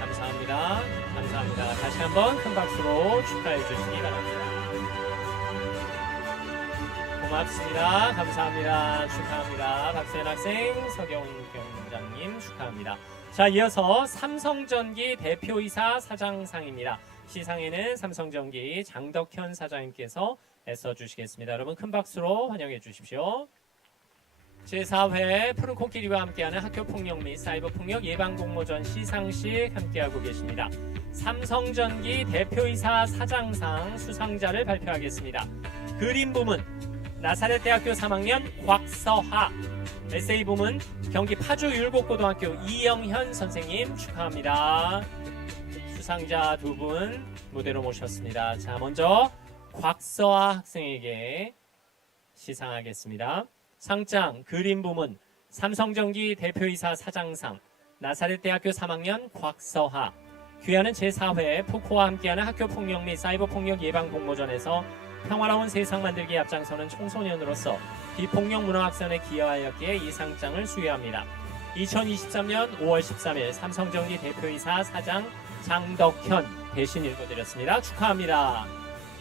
감사합니다. 감사합니다. 다시 한번 큰 박수로 축하해 주시기 바랍니다. 고맙습니다. 감사합니다. 축하합니다. 박수현 학생, 서경훈 경장님 축하합니다. 자, 이어서 삼성전기 대표이사 사장상입니다. 시상에는 삼성전기 장덕현 사장님께서 애써주시겠습니다. 여러분 큰 박수로 환영해 주십시오. 제4회 푸른 코끼리와 함께하는 학교폭력 및 사이버폭력 예방공모전 시상식 함께하고 계십니다. 삼성전기 대표이사 사장상 수상자를 발표하겠습니다. 그림 부문 나사렛대학교 3학년 곽서하. 에세이 부문 경기 파주 율곡고등학교 이영현 선생님 축하합니다. 수상자 두 분 무대로 모셨습니다. 자, 먼저 곽서하 학생에게 시상하겠습니다. 상장 그림 부문 삼성전기 대표이사 사장상 나사렛대학교 3학년 곽서하. 귀하는 제4회 푸코와 함께하는 학교폭력 및 사이버폭력 예방 공모전에서 평화로운 세상 만들기에 앞장서는 청소년으로서 비폭력 문화 확산에 기여하였기에 이 상장을 수여합니다. 2023년 5월 13일 삼성전기 대표이사 사장 장덕현 대신 읽어드렸습니다. 축하합니다.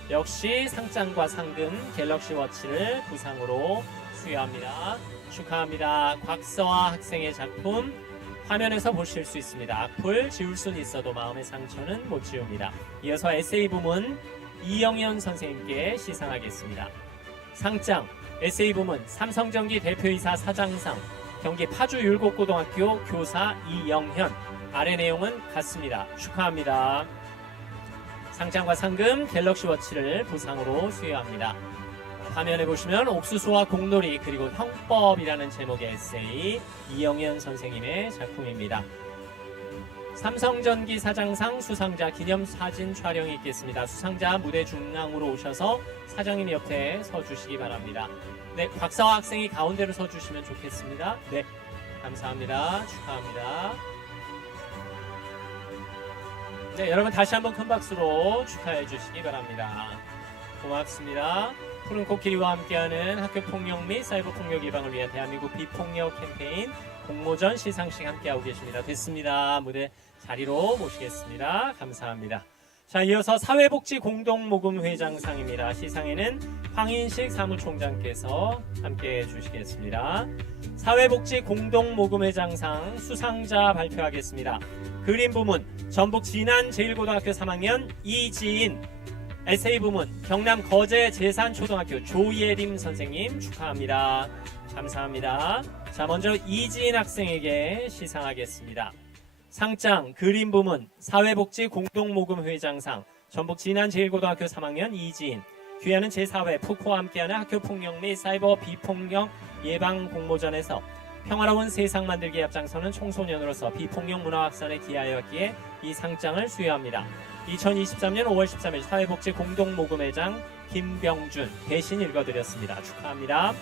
역시 상장과 상금 갤럭시 워치를 부상으로 수여합니다. 축하합니다. 곽서아 학생의 작품 화면에서 보실 수 있습니다. 악플 지울 수는 있어도 마음의 상처는 못 지웁니다. 이어서 에세이 부문 이영현 선생님께 시상하겠습니다. 상장 에세이 부문 삼성전기 대표이사 사장상 경기 파주 율곡고등학교 교사 이영현. 아래 내용은 같습니다. 축하합니다. 상장과 상금 갤럭시 워치를 부상으로 수여합니다. 화면에 보시면 옥수수와 공놀이 그리고 형법이라는 제목의 에세이 이영현 선생님의 작품입니다. 삼성전기 사장상 수상자 기념사진 촬영이 있겠습니다. 수상자 무대 중앙으로 오셔서 사장님 옆에 서주시기 바랍니다. 네, 곽서아 학생이 가운데로 서주시면 좋겠습니다. 네, 감사합니다. 축하합니다. 네, 여러분 다시 한번 큰 박수로 축하해 주시기 바랍니다. 고맙습니다. 푸른 코끼리와 함께하는 학교폭력 및 사이버폭력 예방을 위한 대한민국 비폭력 캠페인 공모전 시상식 함께하고 계십니다. 됐습니다. 무대 자리로 모시겠습니다. 감사합니다. 자, 이어서 사회복지공동모금회장상입니다. 시상에는 황인식 사무총장께서 함께해 주시겠습니다. 사회복지공동모금회장상 수상자 발표하겠습니다. 그림 부문 전북 진안 제1고등학교 3학년 이지인. 에세이 부문 경남 거제 제산초등학교 조예림 선생님 축하합니다. 감사합니다. 자, 먼저 이지인 학생에게 시상하겠습니다. 상장 그림 부문 사회복지 공동모금 회장상 전북 진안제일고등학교 3학년 이지인. 귀하는 제4회 푸코와 함께하는 학교폭력 및 사이버 비폭력 예방 공모전에서 평화로운 세상 만들기에 앞장서는 청소년으로서 비폭력 문화 확산에 기하였기에 이 상장을 수여합니다. 2023년 5월 13일 사회복지 공동모금회장 김병준 대신 읽어드렸습니다. 축하합니다.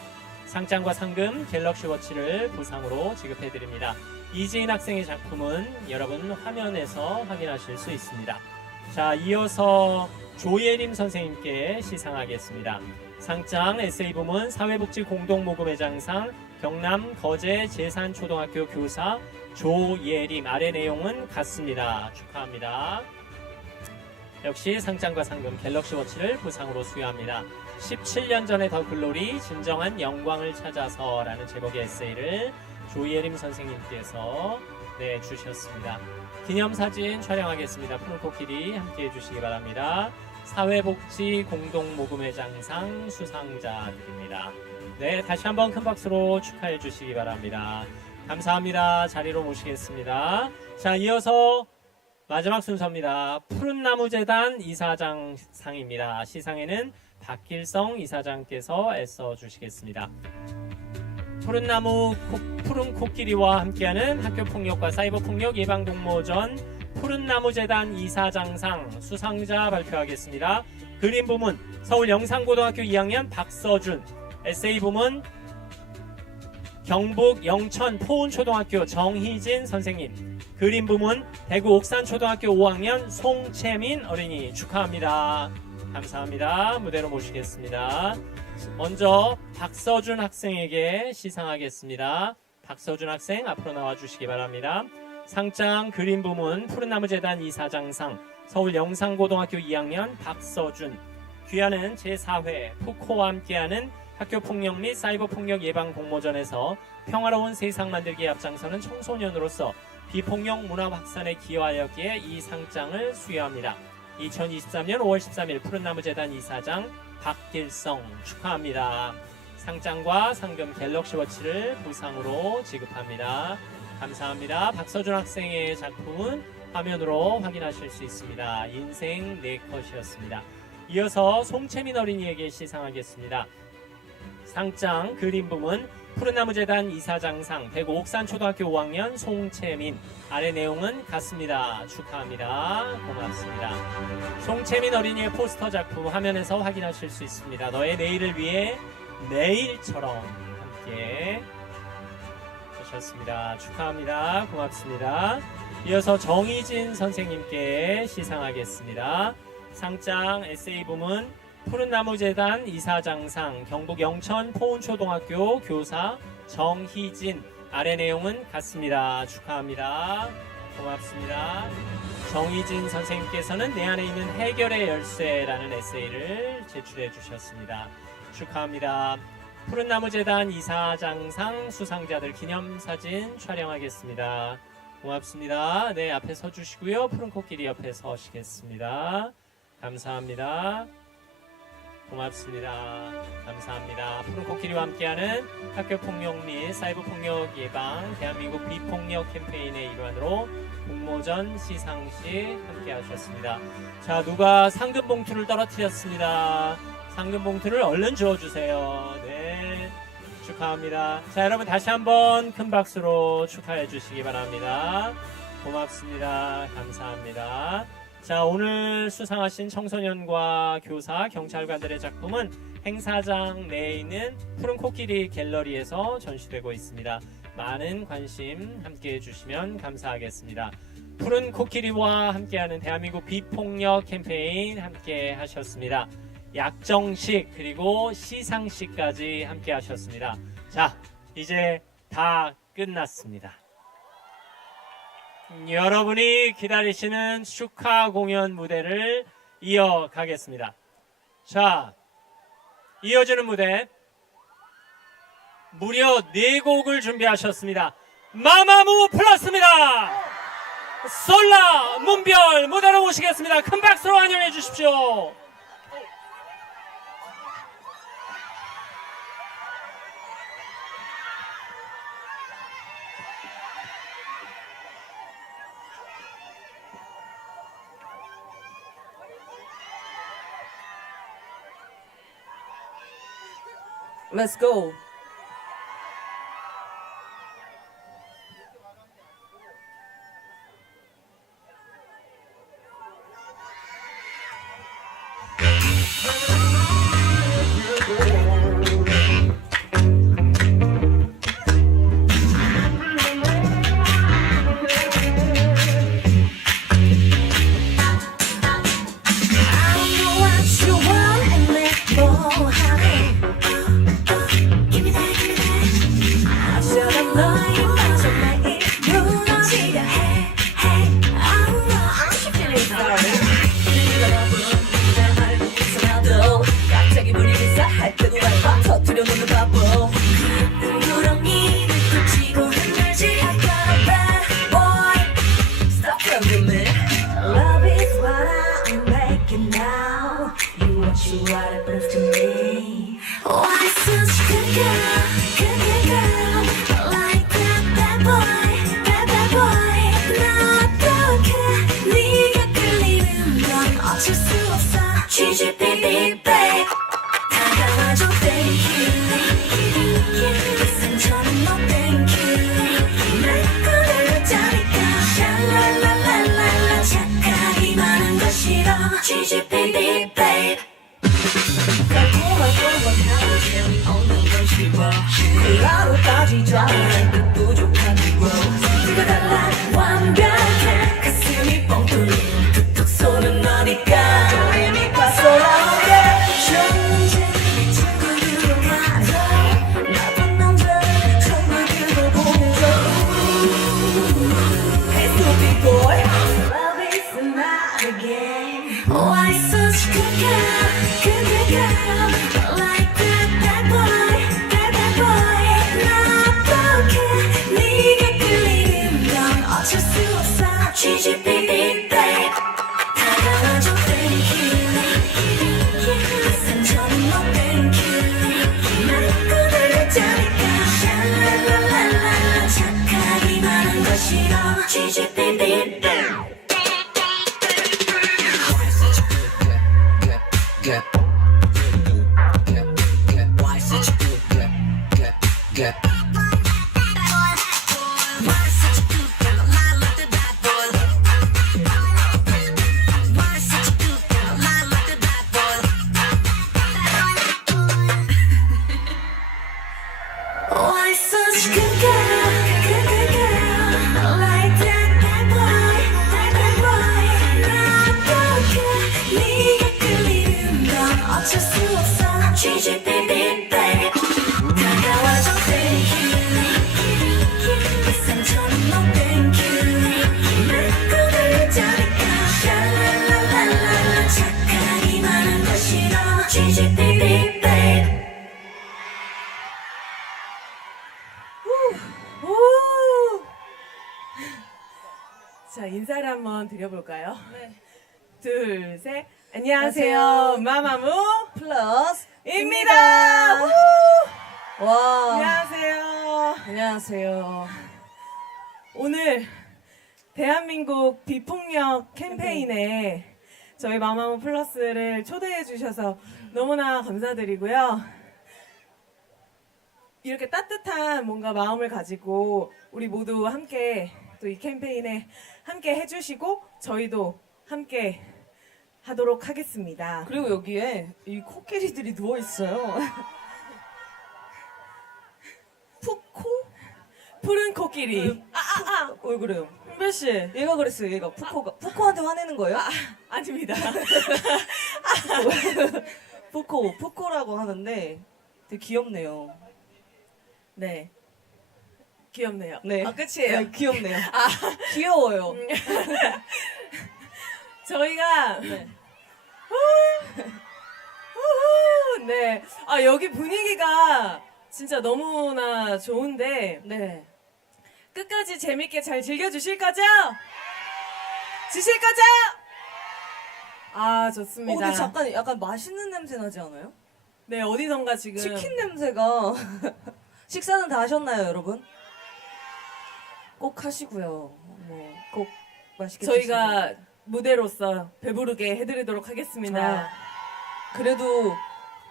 상장과 상금 갤럭시 워치를 부상으로 지급해드립니다. 이지인 학생의 작품은 여러분 화면에서 확인하실 수 있습니다. 자, 이어서 조예림 선생님께 시상하겠습니다. 상장 에세이 부문 사회복지 공동모금회장상 경남 거제 제산초등학교 교사 조예림. 아래 내용은 같습니다. 축하합니다. 역시 상장과 상금 갤럭시 워치를 부상으로 수여합니다. 17년 전의 더 글로리 진정한 영광을 찾아서 라는 제목의 에세이를 조예림 선생님께서 주셨습니다. 기념사진 촬영하겠습니다. 푸른 코끼리 함께 해주시기 바랍니다. 사회복지 공동모금회장상 수상자들입니다. 네, 다시 한번 큰 박수로 축하해 주시기 바랍니다. 감사합니다. 자리로 모시겠습니다. 자, 이어서 마지막 순서입니다. 푸른나무재단 이사장상입니다. 시상에는 박길성 이사장께서 애써 주시겠습니다. 푸른 코끼리와 함께하는 학교폭력과 사이버폭력 예방공모전 푸른나무재단 이사장상 수상자 발표하겠습니다. 그림 부문 서울 영산고등학교 2학년 박서준. 에세이 부문 경북 영천 포운초등학교 정희진 선생님. 그림 부문 대구 옥산초등학교 5학년 송채민 어린이. 축하합니다. 감사합니다. 무대로 모시겠습니다. 먼저 박서준 학생에게 시상하겠습니다. 박서준 학생 앞으로 나와주시기 바랍니다. 상장 그림 부문 푸른나무재단 이사장상 서울 영산고등학교 2학년 박서준. 귀하는 제4회 푸코와 함께하는 학교폭력 및 사이버폭력 예방 공모전에서 평화로운 세상 만들기에 앞장서는 청소년으로서 비폭력 문화 확산에 기여하였기에 이 상장을 수여합니다. 2023년 5월 13일 푸른나무재단 이사장 박길성. 축하합니다. 상장과 상금 갤럭시 워치를 부상으로 지급합니다. 감사합니다. 박서준 학생의 작품은 화면으로 확인하실 수 있습니다. 인생 4컷이었습니다. 이어서 송채민 어린이에게 시상하겠습니다. 상장 그림 부문 푸른나무재단 이사장상 대구 옥산초등학교 5학년 송채민. 아래 내용은 같습니다. 축하합니다. 고맙습니다. 송채민 어린이의 포스터 작품 화면에서 확인하실 수 있습니다. 너의 내일을 위해 내일처럼 함께 하셨습니다. 축하합니다. 고맙습니다. 이어서 정희진 선생님께 시상하겠습니다. 상장 에세이 부문 푸른나무재단 이사장상 경북 영천 포운초등학교 교사 정희진. 아래 내용은 같습니다. 축하합니다. 고맙습니다. 정희진 선생님께서는 내 안에 있는 해결의 열쇠라는 에세이를 제출해 주셨습니다. 축하합니다. 푸른나무재단 이사장상 수상자들 기념사진 촬영하겠습니다. 고맙습니다. 네, 앞에 서주시고요. 푸른 코끼리 옆에 서시겠습니다. 감사합니다. 고맙습니다. 감사합니다. 푸른 코끼리와 함께하는 학교폭력 및 사이버폭력 예방 대한민국 비폭력 캠페인의 일환으로 공모전 시상식 함께 하셨습니다. 자, 누가 상금 봉투를 떨어뜨렸습니다. 상금 봉투를 얼른 주워주세요. 네, 축하합니다. 자, 여러분 다시 한번 큰 박수로 축하해 주시기 바랍니다. 고맙습니다. 감사합니다. 자, 오늘 수상하신 청소년과 교사, 경찰관들의 작품은 행사장 내에 있는 푸른 코끼리 갤러리에서 전시되고 있습니다. 많은 관심 함께 해주시면 감사하겠습니다. 푸른 코끼리와 함께하는 대한민국 비폭력 캠페인 함께 하셨습니다. 약정식 그리고 시상식까지 함께 하셨습니다. 자, 이제 다 끝났습니다. 여러분이 기다리시는 축하 공연 무대를 이어가겠습니다. 자, 이어지는 무대 무려 4곡을 준비하셨습니다. 마마무 플러스입니다. 솔라 문별 무대로 모시겠습니다. 큰 박수로 환영해 주십시오. Let's go. 자, 인사를 한번 드려볼까요? 네. 둘, 셋. 안녕하세요. 마마무 플러스입니다. 와. 안녕하세요. 안녕하세요. 오늘 대한민국 비폭력 캠페인에 저희 마마무 플러스를 초대해 주셔서 너무나 감사드리고요. 이렇게 따뜻한 뭔가 마음을 가지고 우리 모두 함께 또 이 캠페인에 함께 해주시고 저희도 함께 하도록 하겠습니다. 그리고 여기에 이 코끼리들이 누워 있어요. 푸코? 푸른 코끼리. 왜 그래요? 몇 씨? 얘가 그랬어요. 얘가 푸코한테 화내는 거예요? 아닙니다. 푸코라고 하는데 되게 귀엽네요. 네. 귀엽네요. 네. 끝이에요. 네, 귀엽네요. 귀여워요. 저희가 네. 네. 여기 분위기가 진짜 너무나 좋은데 네. 끝까지 재밌게 잘 즐겨주실 거죠? 주실 거죠? 좋습니다. 근데 잠깐 약간 맛있는 냄새 나지 않아요? 네, 어디선가 지금 치킨 냄새가. 식사는 다 하셨나요, 여러분? 꼭 하시고요. 네, 꼭 맛있게 저희가 드시고. 무대로서 배부르게 해드리도록 하겠습니다. 그래도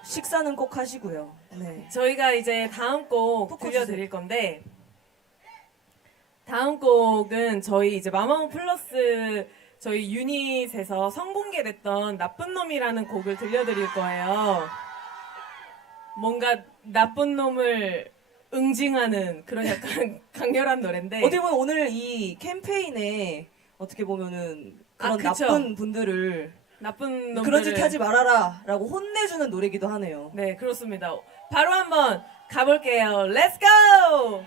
식사는 꼭 하시고요. 네. 저희가 이제 다음 곡 들려드릴 건데, 다음 곡은 저희 이제 마마무 플러스 저희 유닛에서 선공개됐던 나쁜 놈이라는 곡을 들려드릴 거예요. 뭔가 나쁜 놈을 응징하는 그런 약간 강렬한 노래인데, 어떻게 보면 오늘 이 캠페인에 어떻게 보면은 그런 그쵸. 나쁜 분들을 나쁜 놈들을 그런 짓 하지 말아라 라고 혼내주는 노래기도 하네요. 네, 그렇습니다. 바로 한번 가볼게요. Let's go!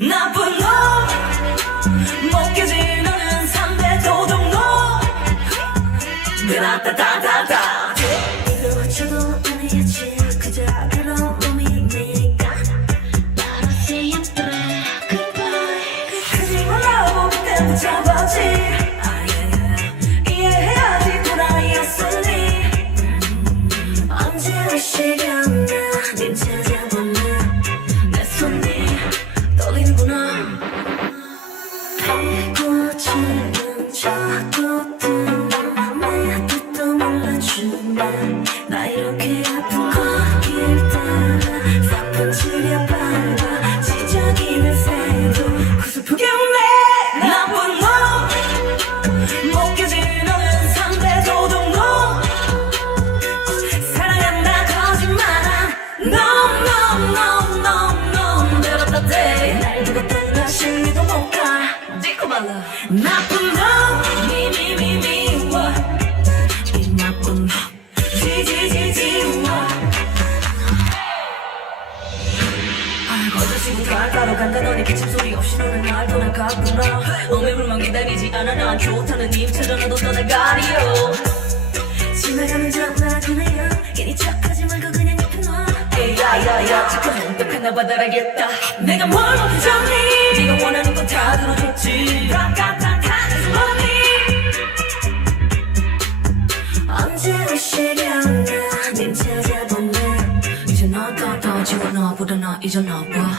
나쁜 놈 먹혀진 너는 3대 도둑놈 따다다다다 저도 아니었지 그저 그런 놈이니까 나는 예쁘래 Goodbye 하지 말라고 그때 붙잡았지 이해해야지 도라이였으니 언제 시간 나님 찾아보면 내 손이 떨리는구나 배고치는 자꾸 내 뜻도 몰라주네 나 이렇게 아픈 거길 따라 사뿐 치려 밟아 지저귀는 새도 구슬프게 웃네 나쁜 놈 먹혀진 너는 3대 도둑놈 사랑한다 거짓말한 놈 내렸다 대 두고 떠나 심리도 못가 딛고 말라 나쁜 놈 미워 이 나쁜 놈 지지지지워 어쩌시고 갈까로 간단하니 기침소리 없이 노는 날 떠나갔구나 어매물만 기다리지 않아 난 좋다는 님 찾아나도 떠나가리요 지나가는 전화 그네요 괜히 착하지 말고 그냥 옆에 놔 야야야 착한 놈도 하나 받아라겠다 내가 뭘 못해줬니 네가 원하는 건 다 들어줬지 락가닥하는 뭐니 언제 오시려나 님 찾아보네 이제 너도 떠지고 너보다 나 이제 너봐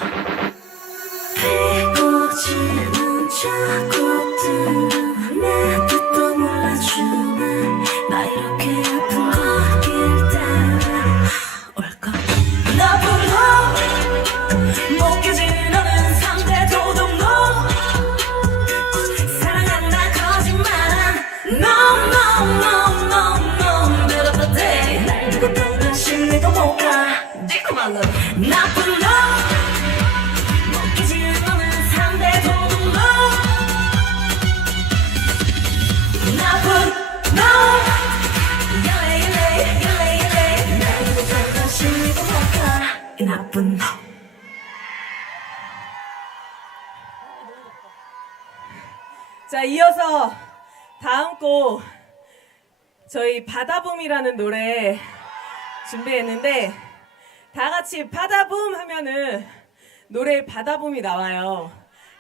배고치는 자꾸 내 뜻도 몰라주네 나 이렇게 아픈 거길 따라 올까 나쁜 놈 먹혀진 너는 3대 도둑놈 사랑한다 거짓말한 놈 내렸다 대날 두고 떠나 심리도 못가 딛고 말라 나쁜 놈 먹히진 너는 3대 도둑놈 나쁜 놈 열레 날 두고 떠나 심리도 못가 이 나쁜 놈 자, 이어서 다음 곡 저희 바다붐이라는 노래 준비했는데 다 같이 바다붐 하면은 노래에 바다붐이 나와요.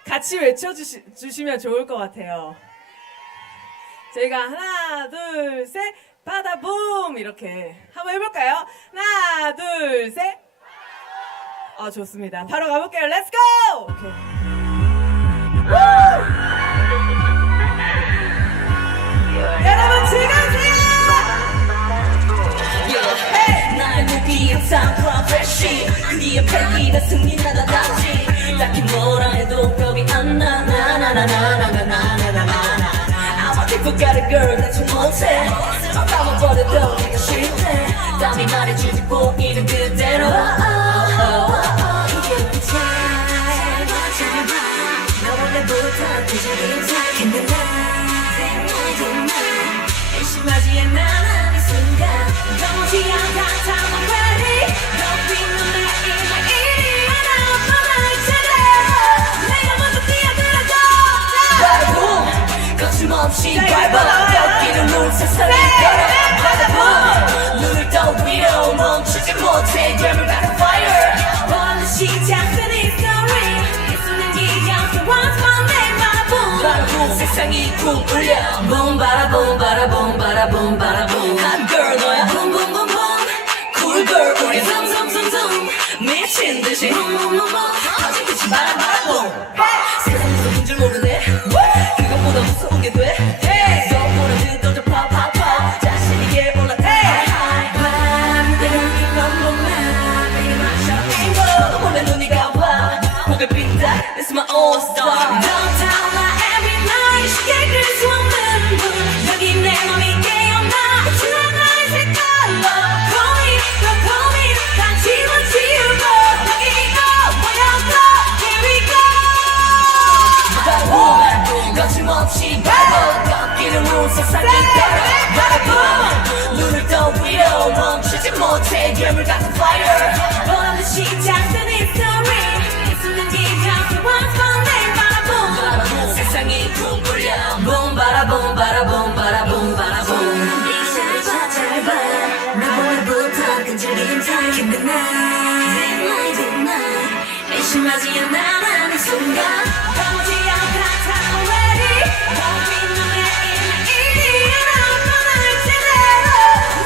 같이 외쳐주시면 좋을 것 같아요. 저희가 하나, 둘, 셋, 바다붐 이렇게 한번 해볼까요? 하나, 둘, 셋. 좋습니다. 바로 가볼게요. Let's go! 오케이. 여러분 즐거우세요? 나의 무기력한 프로페시 그의 패기가 승리나다 다지 딱히 뭐라 해도 겁이 안나 I want to forget a girl 대체 못해 까먹어버려도 내가 싫대 땀이 말해주지 보이는 그대로 이게 우리 나 원래부터 그저린 근데 난 의심하지 않아 난 이 순간 너무 지향한 I'm ready 너 빛눈에 이리 하나보다 있잖아 내가 먼저 뛰어들어줘 거침없이 밟아 꺾이는 물 세상에 걸어 바다보 눈을 떠 위로 멈추지 못해 Grab me back to fire 벌레 시작된 이 story 이 순간 기억도 once more 내 마음 바라보 세상이 쿵 울려 Boom bada boom bada boom bada boom bada boom Hot girl 너야 boom boom boom boom Cool girl 우리 zoom zoom zoom zoom 미친 듯이 boom boom boom boom 터진 빛이 bada bada boom star. Downtown 나 every night 쉽게 끌 수 없는 불 여기 내 맘이 깨어나 주하나의 색깔로 Call me, no call me 다 집어치우고 여기 이거 모여서 Here we go. 바라보 거침없이 밟아 꺾이는 물 세상이 따라 바라보 눈을 떠 위로 멈추지 못해 괴물 같은 fire 번없는 시작된 history 있는 기적 once more 내 바라보 세상이 꿈꾸려 boom 바라봄 바라봄 바라봄 바라봄 이 짧아 짧아 나 오늘부터 끈질긴 time in the night big night 의심하지 않아 나는 순간 가보지 않아 I'm ready 텅빈 눈에 있는 이 일어나는 제대로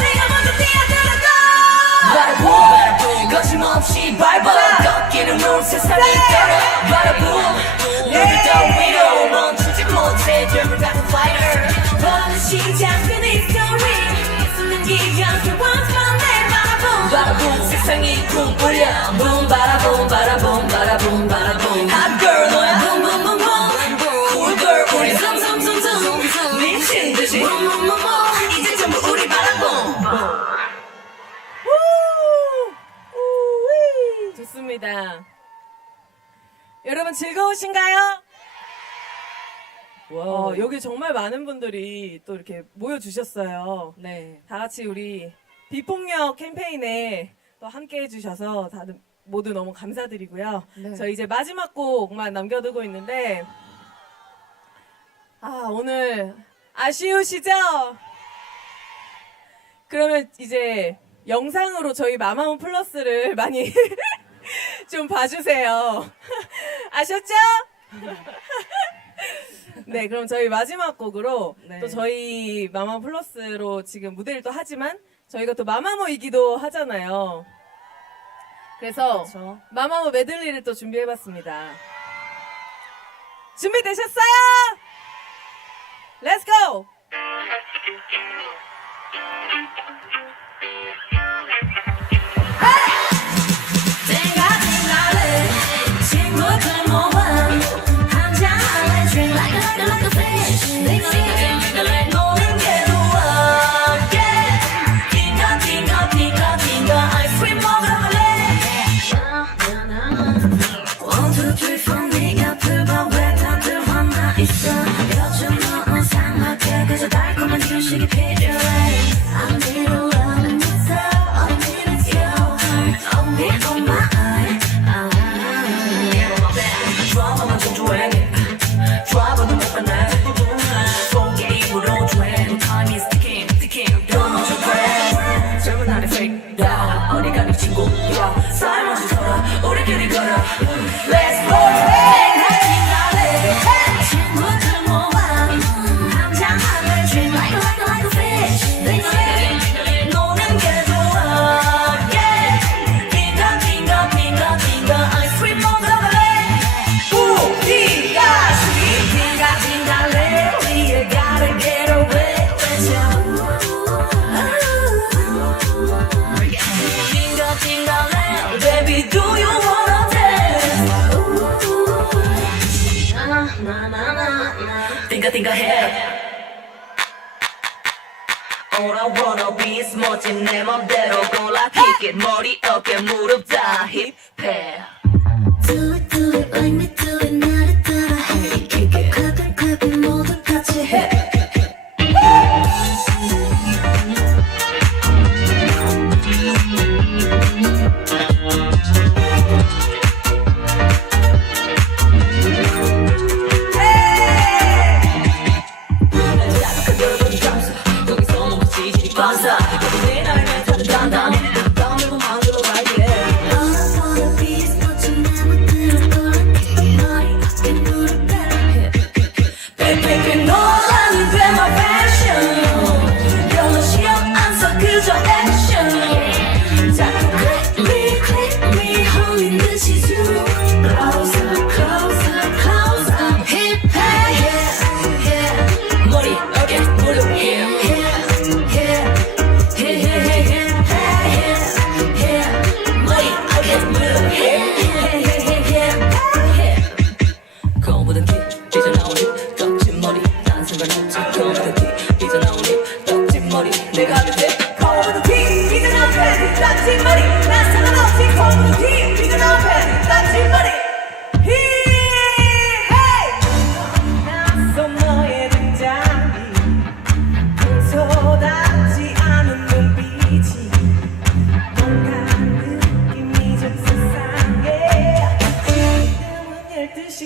네가 먼저 뛰어들어도 바라봄 거침없이 밟아 꺾이는 물 세상이 따라 바라봄 눈을 떠 위로 멈추지 못해 괴물 같은 fire 번없는 시작된 history 있는 기적 once more 내 바라봄 바라봄 세상이 꿈꾸려 boom 바라봄 바라봄 바라봄 바라봄 hot girl 너야 boom boom boom boom cool girl 우리 zoom zoom zoom zoom 미친 듯이 boom boom boom boom 이제 전부 우리 바라봄 좋습니다. 여러분 즐거우신가요? 여기 정말 많은 분들이 또 이렇게 모여주셨어요. 네. 다 같이 우리 비폭력 캠페인에 또 함께 해주셔서 다들 모두 너무 감사드리고요. 네. 저 이제 마지막 곡만 남겨두고 있는데, 오늘 아쉬우시죠? 그러면 이제 영상으로 저희 마마무 플러스를 많이 좀 봐주세요. 아셨죠? 네, 그럼 저희 마지막 곡으로 네. 또 저희 마마무 플러스로 지금 무대를 또 하지만 저희가 또 마마무이기도 하잖아요. 그래서 그렇죠. 마마무 메들리를 또 준비해봤습니다. 준비되셨어요? Let's go! 친구들 모아 한잔 할래 drink like a fish 노는 게 좋아 yeah 띵가 띵가 띵가 띵가 아이스크림 먹으러 갈래 1, 2, 3, 4 네 앞을 봐 왜 다들 화나 있어 요즘 너는 상막해 그저 달콤한 휴식이 필요해 I need a love and it's all I need is your heart on me on my heart 드라마만 좀 좋아해 드라마도 못 봤네 게임으로 좋아해 Time is ticking ticking don't you pray 젊은 날의 fake down 어디 가니 친구야 삶을 서라 우리끼리 걸어 Let's go 친구들 모아 한잔 할래 drink like a fish 노는 게 좋아 yeah 띵가 띵가 띵가 띵가 아이스크림 먹으러 갈래 Baby, do you wanna dance? Think ahead. All I wanna be is 멋진 내 맘대로 골라 kick it 머리 어깨 무릎 다 힙해. Do it like me do it 나를 따라 해. Kick it clap it 모두 같이 해. 거울보다 티 삐져나오니 떡진 머리 난 상관없지 거울보다 티 삐져나오니 떡진 머리 내가 하면 돼 거울보다 티 삐져나오니 떡진 머리 난 상관없지 거울보다 티 삐져나오니 떡진 머리 낯선 너의 등장이 평소답지 않은 눈빛이 뭔가 느낌이 좀 세상에 지금은 12시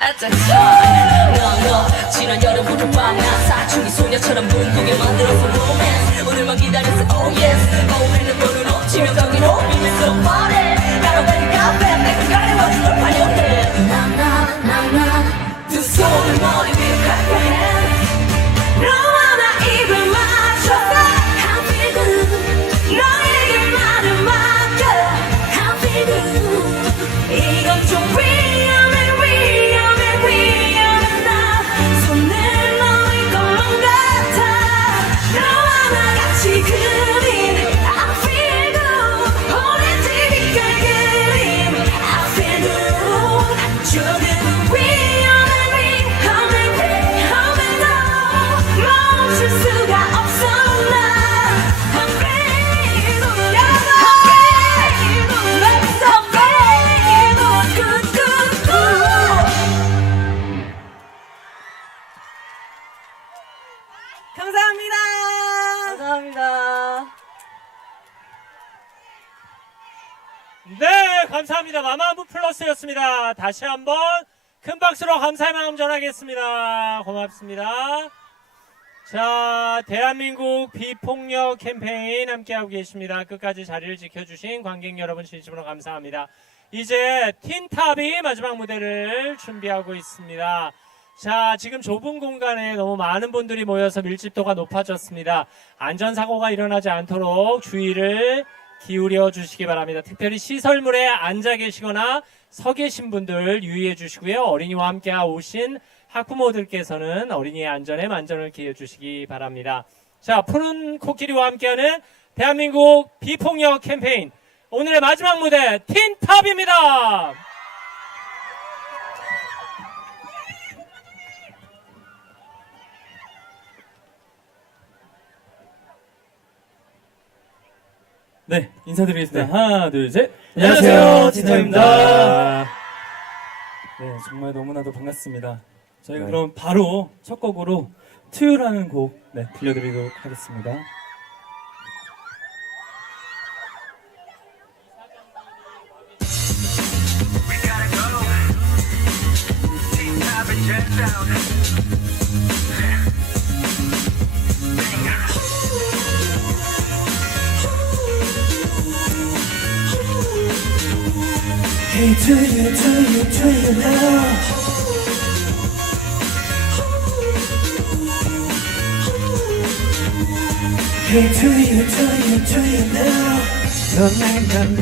At that time 너 지난 여름 부르밤 나 사춘기 소녀처럼 꿈꾸게 만들어서 romance 오늘만 기다렸어 oh yes 오늘은 너는 없지면 거긴 호흡이 so party 나랑 빨리 카페 내가 가려워준 걸 환영해 나나나나 두 손을 머리 위에 clap your hands 너와 나 입을 맞춰서 I feel good 너에게 말을 맡겨 I feel good 이건 좀 위험해 나 손을 너의 것만 같아 너와 나 같이 그린 I feel good 오렌지 빛깔 그림 I feel good 조금 위험해 너 멈출 수가 없어 나 I feel good 감사합니다. 감사합니다. 네, 감사합니다. 마마무 플러스였습니다. 다시 한번 큰 박수로 감사의 마음 전하겠습니다. 고맙습니다. 자, 대한민국 비폭력 캠페인 함께하고 계십니다. 끝까지 자리를 지켜주신 관객 여러분 진심으로 감사합니다. 이제 틴탑이 마지막 무대를 준비하고 있습니다. 자, 지금 좁은 공간에 너무 많은 분들이 모여서 밀집도가 높아졌습니다. 안전사고가 일어나지 않도록 주의를 기울여 주시기 바랍니다. 특별히 시설물에 앉아 계시거나 서 계신 분들 유의해 주시고요. 어린이와 함께 오신 학부모들께서는 어린이의 안전에 만전을 기해 주시기 바랍니다. 자, 푸른 코끼리와 함께하는 대한민국 비폭력 캠페인 오늘의 마지막 무대 틴탑입니다. 네, 인사드리겠습니다. 하나, 둘, 셋. 안녕하세요, 틴탑입니다. 네, 정말 너무나도 반갑습니다. 저희가 네. 그럼 바로 첫 곡으로 투유라는 곡 들려드리도록 하겠습니다. Hey, do you know? Hey, do you know? 넌날 맘이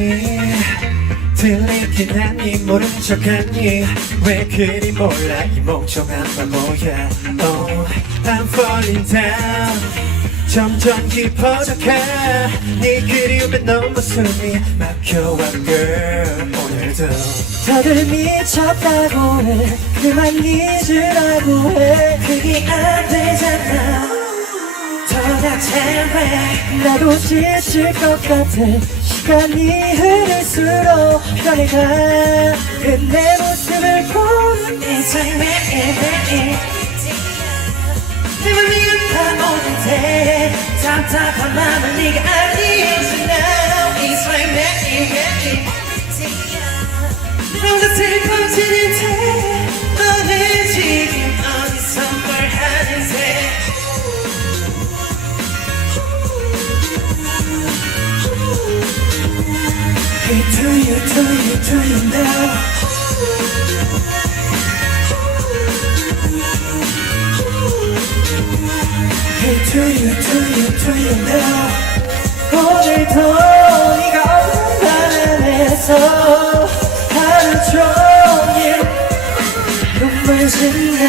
들리긴 하니 모른 척하니 왜 그리 몰라 이 멍청한 바보야 Oh, I'm falling down 점점 깊어져가 네 그리움에 너무 숨이 막혀와 girl 오늘도 다들 미쳤다고 해 그만 잊으라고 해 그게 안 되잖아 더 제발 나도 지칠 것 같아 시간이 흐를수록 변해가는 내 모습을 보는 인생 매일매일 힘을 잃다 모는데 답답한 맘을 네가 알리지 now It's like 매일매일 뭔가 슬퍼지는데 너는 지금 어디서 뭘 하는데 Hey, do you know? Hey, do you know? 오늘도 네가 없는 밤에서 하루 종일 눈물 짓네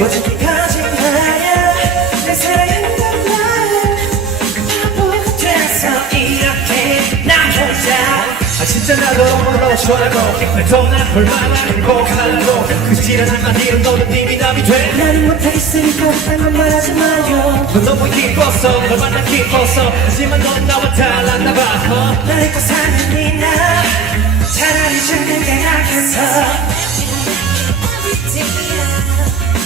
어떻게 거짓말이야 내 사랑한단 말 바보가 돼서 이렇게 나 혼자 진짜 나도 너무너무 좋아하고 난 볼만하고 가라고 그 지랄 한마디로 너는 이미 남이 돼 나는 못하겠으니까 딴건 말하지 마요 넌 너무 기뻤어 널 만나 기뻤어 하지만 넌 나와 달랐나 봐 널 잊고 사는 이나 차라리 죽는 게 낫겠어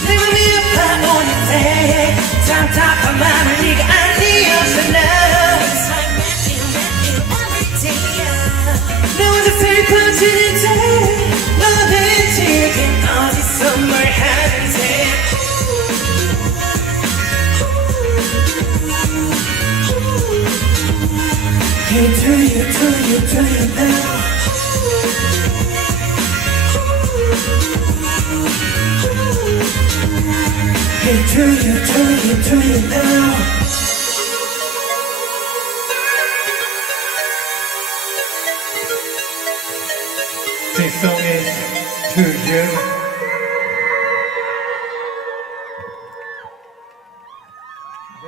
내 맘이 아파오는데 답답한 맘을 네가 알리었잖아 너 혼자 슬퍼지는데 너는 지금 어디서 뭘 하는데 Hey, do you know Hey, do you know This song is to you.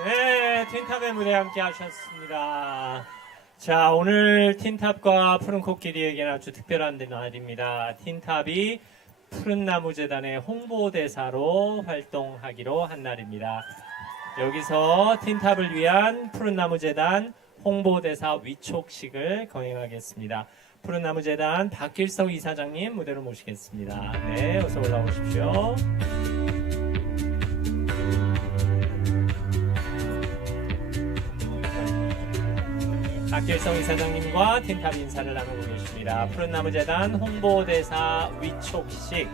네, 틴탑의 무대 함께 하셨습니다. 자, 오늘 틴탑과 푸른 코끼리에게는 아주 특별한 날입니다. 틴탑이 푸른 나무 재단의 홍보대사로 활동하기로 한 날입니다. 여기서 틴탑을 위한 푸른 나무 재단 홍보대사 위촉식을 거행하겠습니다. 푸른 나무 재단 박길성 이사장님 무대로 모시겠습니다. 네, 어서 올라오십시오. 박길성 이사장님과 틴탑 인사를 나누고 계십니다. 푸른 나무 재단 홍보대사 위촉식,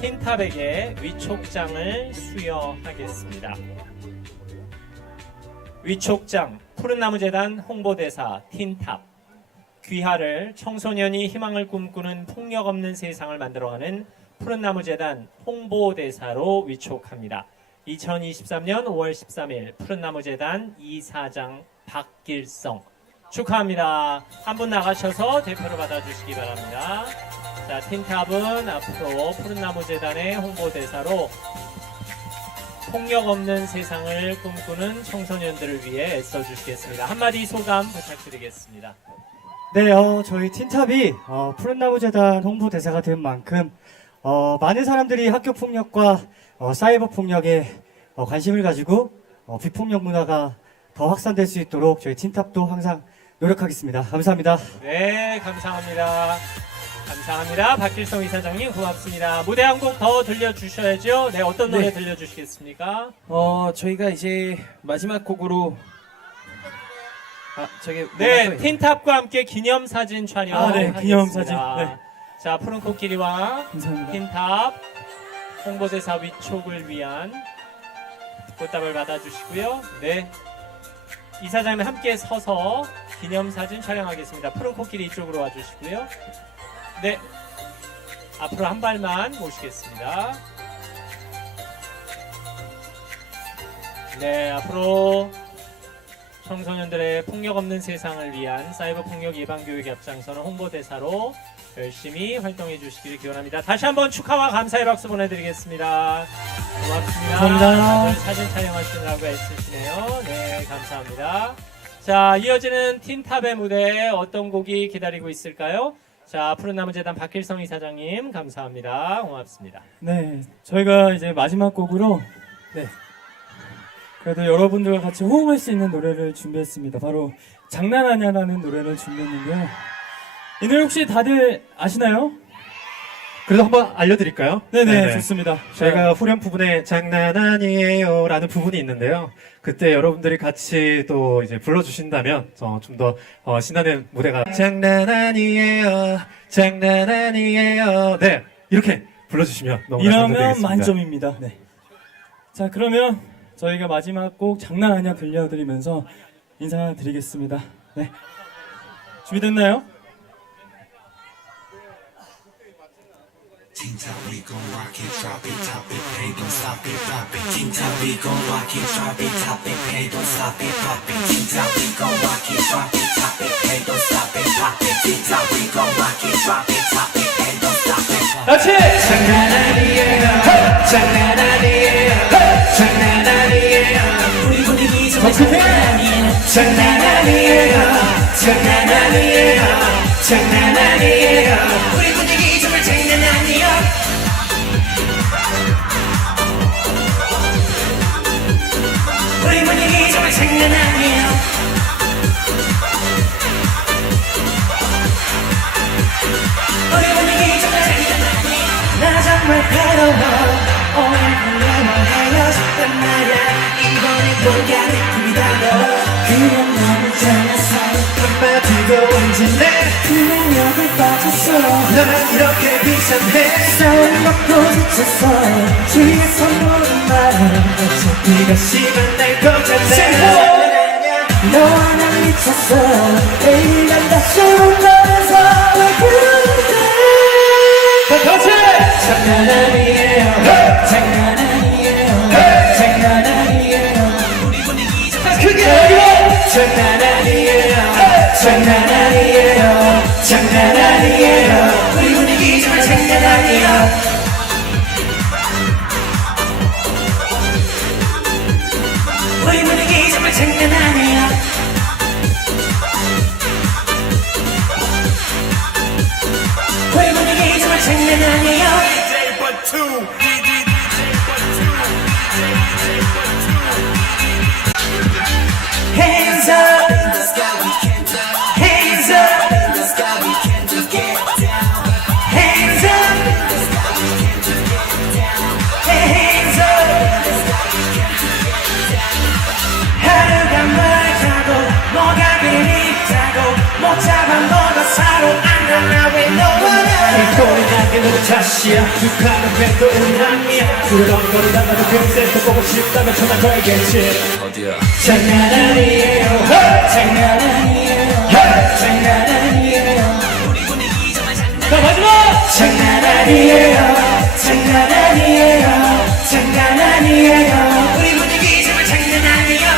틴탑에게 위촉장을 수여하겠습니다. 위촉장, 푸른 나무 재단 홍보대사 틴탑. 귀하를 청소년이 희망을 꿈꾸는 폭력 없는 세상을 만들어가는 푸른나무 재단 홍보대사로 위촉합니다. 2023년 5월 13일 푸른나무 재단 이사장 박길성 축하합니다. 한 분 나가셔서 대표를 받아주시기 바랍니다. 자, 틴탑은 앞으로 푸른나무 재단의 홍보대사로 폭력 없는 세상을 꿈꾸는 청소년들을 위해 애써주시겠습니다. 한마디 소감 부탁드리겠습니다. 네, 저희 틴탑이 푸른나무 재단 홍보대사가 된 만큼 많은 사람들이 학교 폭력과 사이버 폭력에 관심을 가지고 비폭력 문화가 더 확산될 수 있도록 저희 틴탑도 항상 노력하겠습니다. 감사합니다. 네, 감사합니다. 감사합니다. 박길성 이사장님 고맙습니다. 무대 한 곡 더 들려주셔야죠. 네, 어떤 노래 들려주시겠습니까? 저희가 이제 마지막 곡으로 네, 틴탑과 함께 기념사진 촬영. 네, 기념사진. 네. 자, 푸른 코끼리와 감사합니다. 틴탑 홍보대사 위촉을 위한 꽃다발 받아주시고요. 네, 이사장님 함께 서서 기념사진 촬영하겠습니다. 푸른 코끼리 이쪽으로 와주시고요. 네, 앞으로 한 발만 모시겠습니다. 네, 앞으로 청소년들의 폭력 없는 세상을 위한 사이버 폭력 예방 교육에 앞장서는 홍보대사로 열심히 활동해 주시기를 기원합니다. 다시 한번 축하와 감사의 박수 보내드리겠습니다. 고맙습니다. 감사합니다. 다들 사진 촬영하시느라고 애쓰시네요. 네, 감사합니다. 자, 이어지는 틴탑의 무대 어떤 곡이 기다리고 있을까요? 자, 푸른나무 재단 박길성 이사장님 감사합니다. 고맙습니다. 네, 저희가 이제 마지막 곡으로 그래도 여러분들과 같이 호응할 수 있는 노래를 준비했습니다. 바로 장난하냐라는 노래를 준비했는데요. 이 노래 혹시 다들 아시나요? 그래도 한번 알려드릴까요? 네네, 좋습니다. 저희가 후렴 부분에 장난 아니에요 라는 부분이 있는데요. 그때 여러분들이 같이 또 이제 불러주신다면 좀 더 신나는 무대가 장난 아니에요, 장난 아니에요. 네, 이렇게 불러주시면 너무 이러면 감사드리겠습니다. 만점입니다. 네. 자, 그러면 저희가 마지막 곡 장난 아니야 들려드리면서 인사드리겠습니다. 네. 준비됐나요? King Top, we gon' rock it, drop it, top it, pay, don't stop it, pop it. King Top, we gon' rock it, drop it, top it, pay, don't stop it, pop it. King Top, we gon' rock it, drop it, top it, pay, don't stop it, pop it. King Top, we gon' rock it, drop it, top it, pay, don't stop it. 같이! 장난 아니에요, 장난 아니에요, 장난 아니에요. 우리 분위기 좀 장난 아니에요, 장난 아니에요, 장난 아니에요, 장난 아니에요. 정말 괴로워 오늘도 헤어졌단 말야 이번엔 뭔가 느낌이 달라 그냥 너무 잘났어 한마디도 언제나 그냥 여기 빠졌어 난 이렇게 비참해 싸움 먹고 지쳤어 뒤에서 모른 말은 어차피 다시 만날 거잖아 너와 난 미쳤어 매일 난 다시 올 거라서 왜 그러는데 같이 장난 아니에요 장난 아니에요 장난 아니에요 우리 분위기 정말 크게 장난 아니에요 장난 아니에요 장난 아니에요 우리 분위기 정말 장난 아니에요 우리 분위기 정말 장난 아니에요 우리 분위기 정말 장난 아니에요 Hands up Hands up Hands up Hands up 하루가 멀다고 뭐가 그립다고 못 잡아 먹어서로 안 가나 왜 너와 이 꼴이 나게 너무 탓이야 두 칼은 왼도 운항이야 두런거리다가도 금세 또 보고 싶다면 전화 걸겠지 어디야 장난 아니에요 장난 아니에요 장난 아니에요 우리 분위기 정말 장난 자 마지막 장난 아니에요 장난 아니에요 장난 아니에요 우리 분위기 정말 장난 아니에요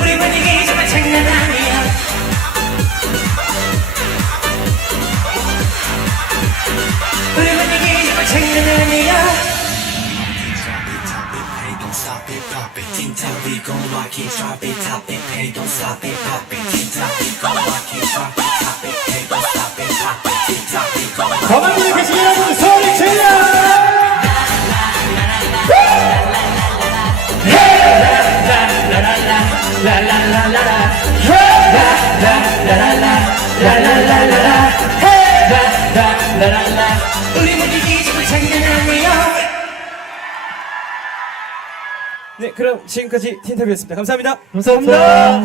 우리 분위기 정말 장난 아니에요 우리 분위기 정말 장난 아니에요 Don't stop it, pop it. King Town, we gon' rock it, drop it, top it. Hey, don't stop it, pop it. King Town, we gon' rock it, drop it, top it. Hey, don't stop it, pop it. King Town, we gon' rock it. 가만히 계신 여러분 소리 질러 우리 분위기 정말 장난 아니에요 네, 그럼 지금까지 틴탑이었습니다. 감사합니다. 감사합니다.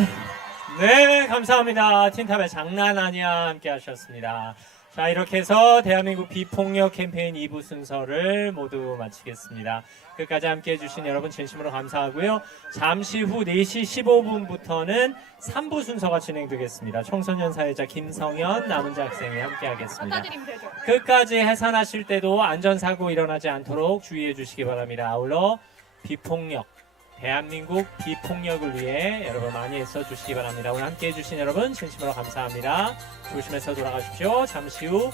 네, 감사합니다. 틴탑의 장난 아니야 함께 하셨습니다. 자, 이렇게 해서 대한민국 비폭력 캠페인 2부 순서를 모두 마치겠습니다. 끝까지 함께 해주신 여러분 진심으로 감사하고요. 잠시 후 4시 15분부터는 3부 순서가 진행되겠습니다. 청소년 사회자 김성현, 남은자 학생이 함께 하겠습니다. 끝까지 해산하실 때도 안전사고 일어나지 않도록 주의해 주시기 바랍니다. 아울러 비폭력, 대한민국 비폭력을 위해 여러분 많이 애써주시기 바랍니다. 오늘 함께 해주신 여러분 진심으로 감사합니다. 조심해서 돌아가십시오. 잠시 후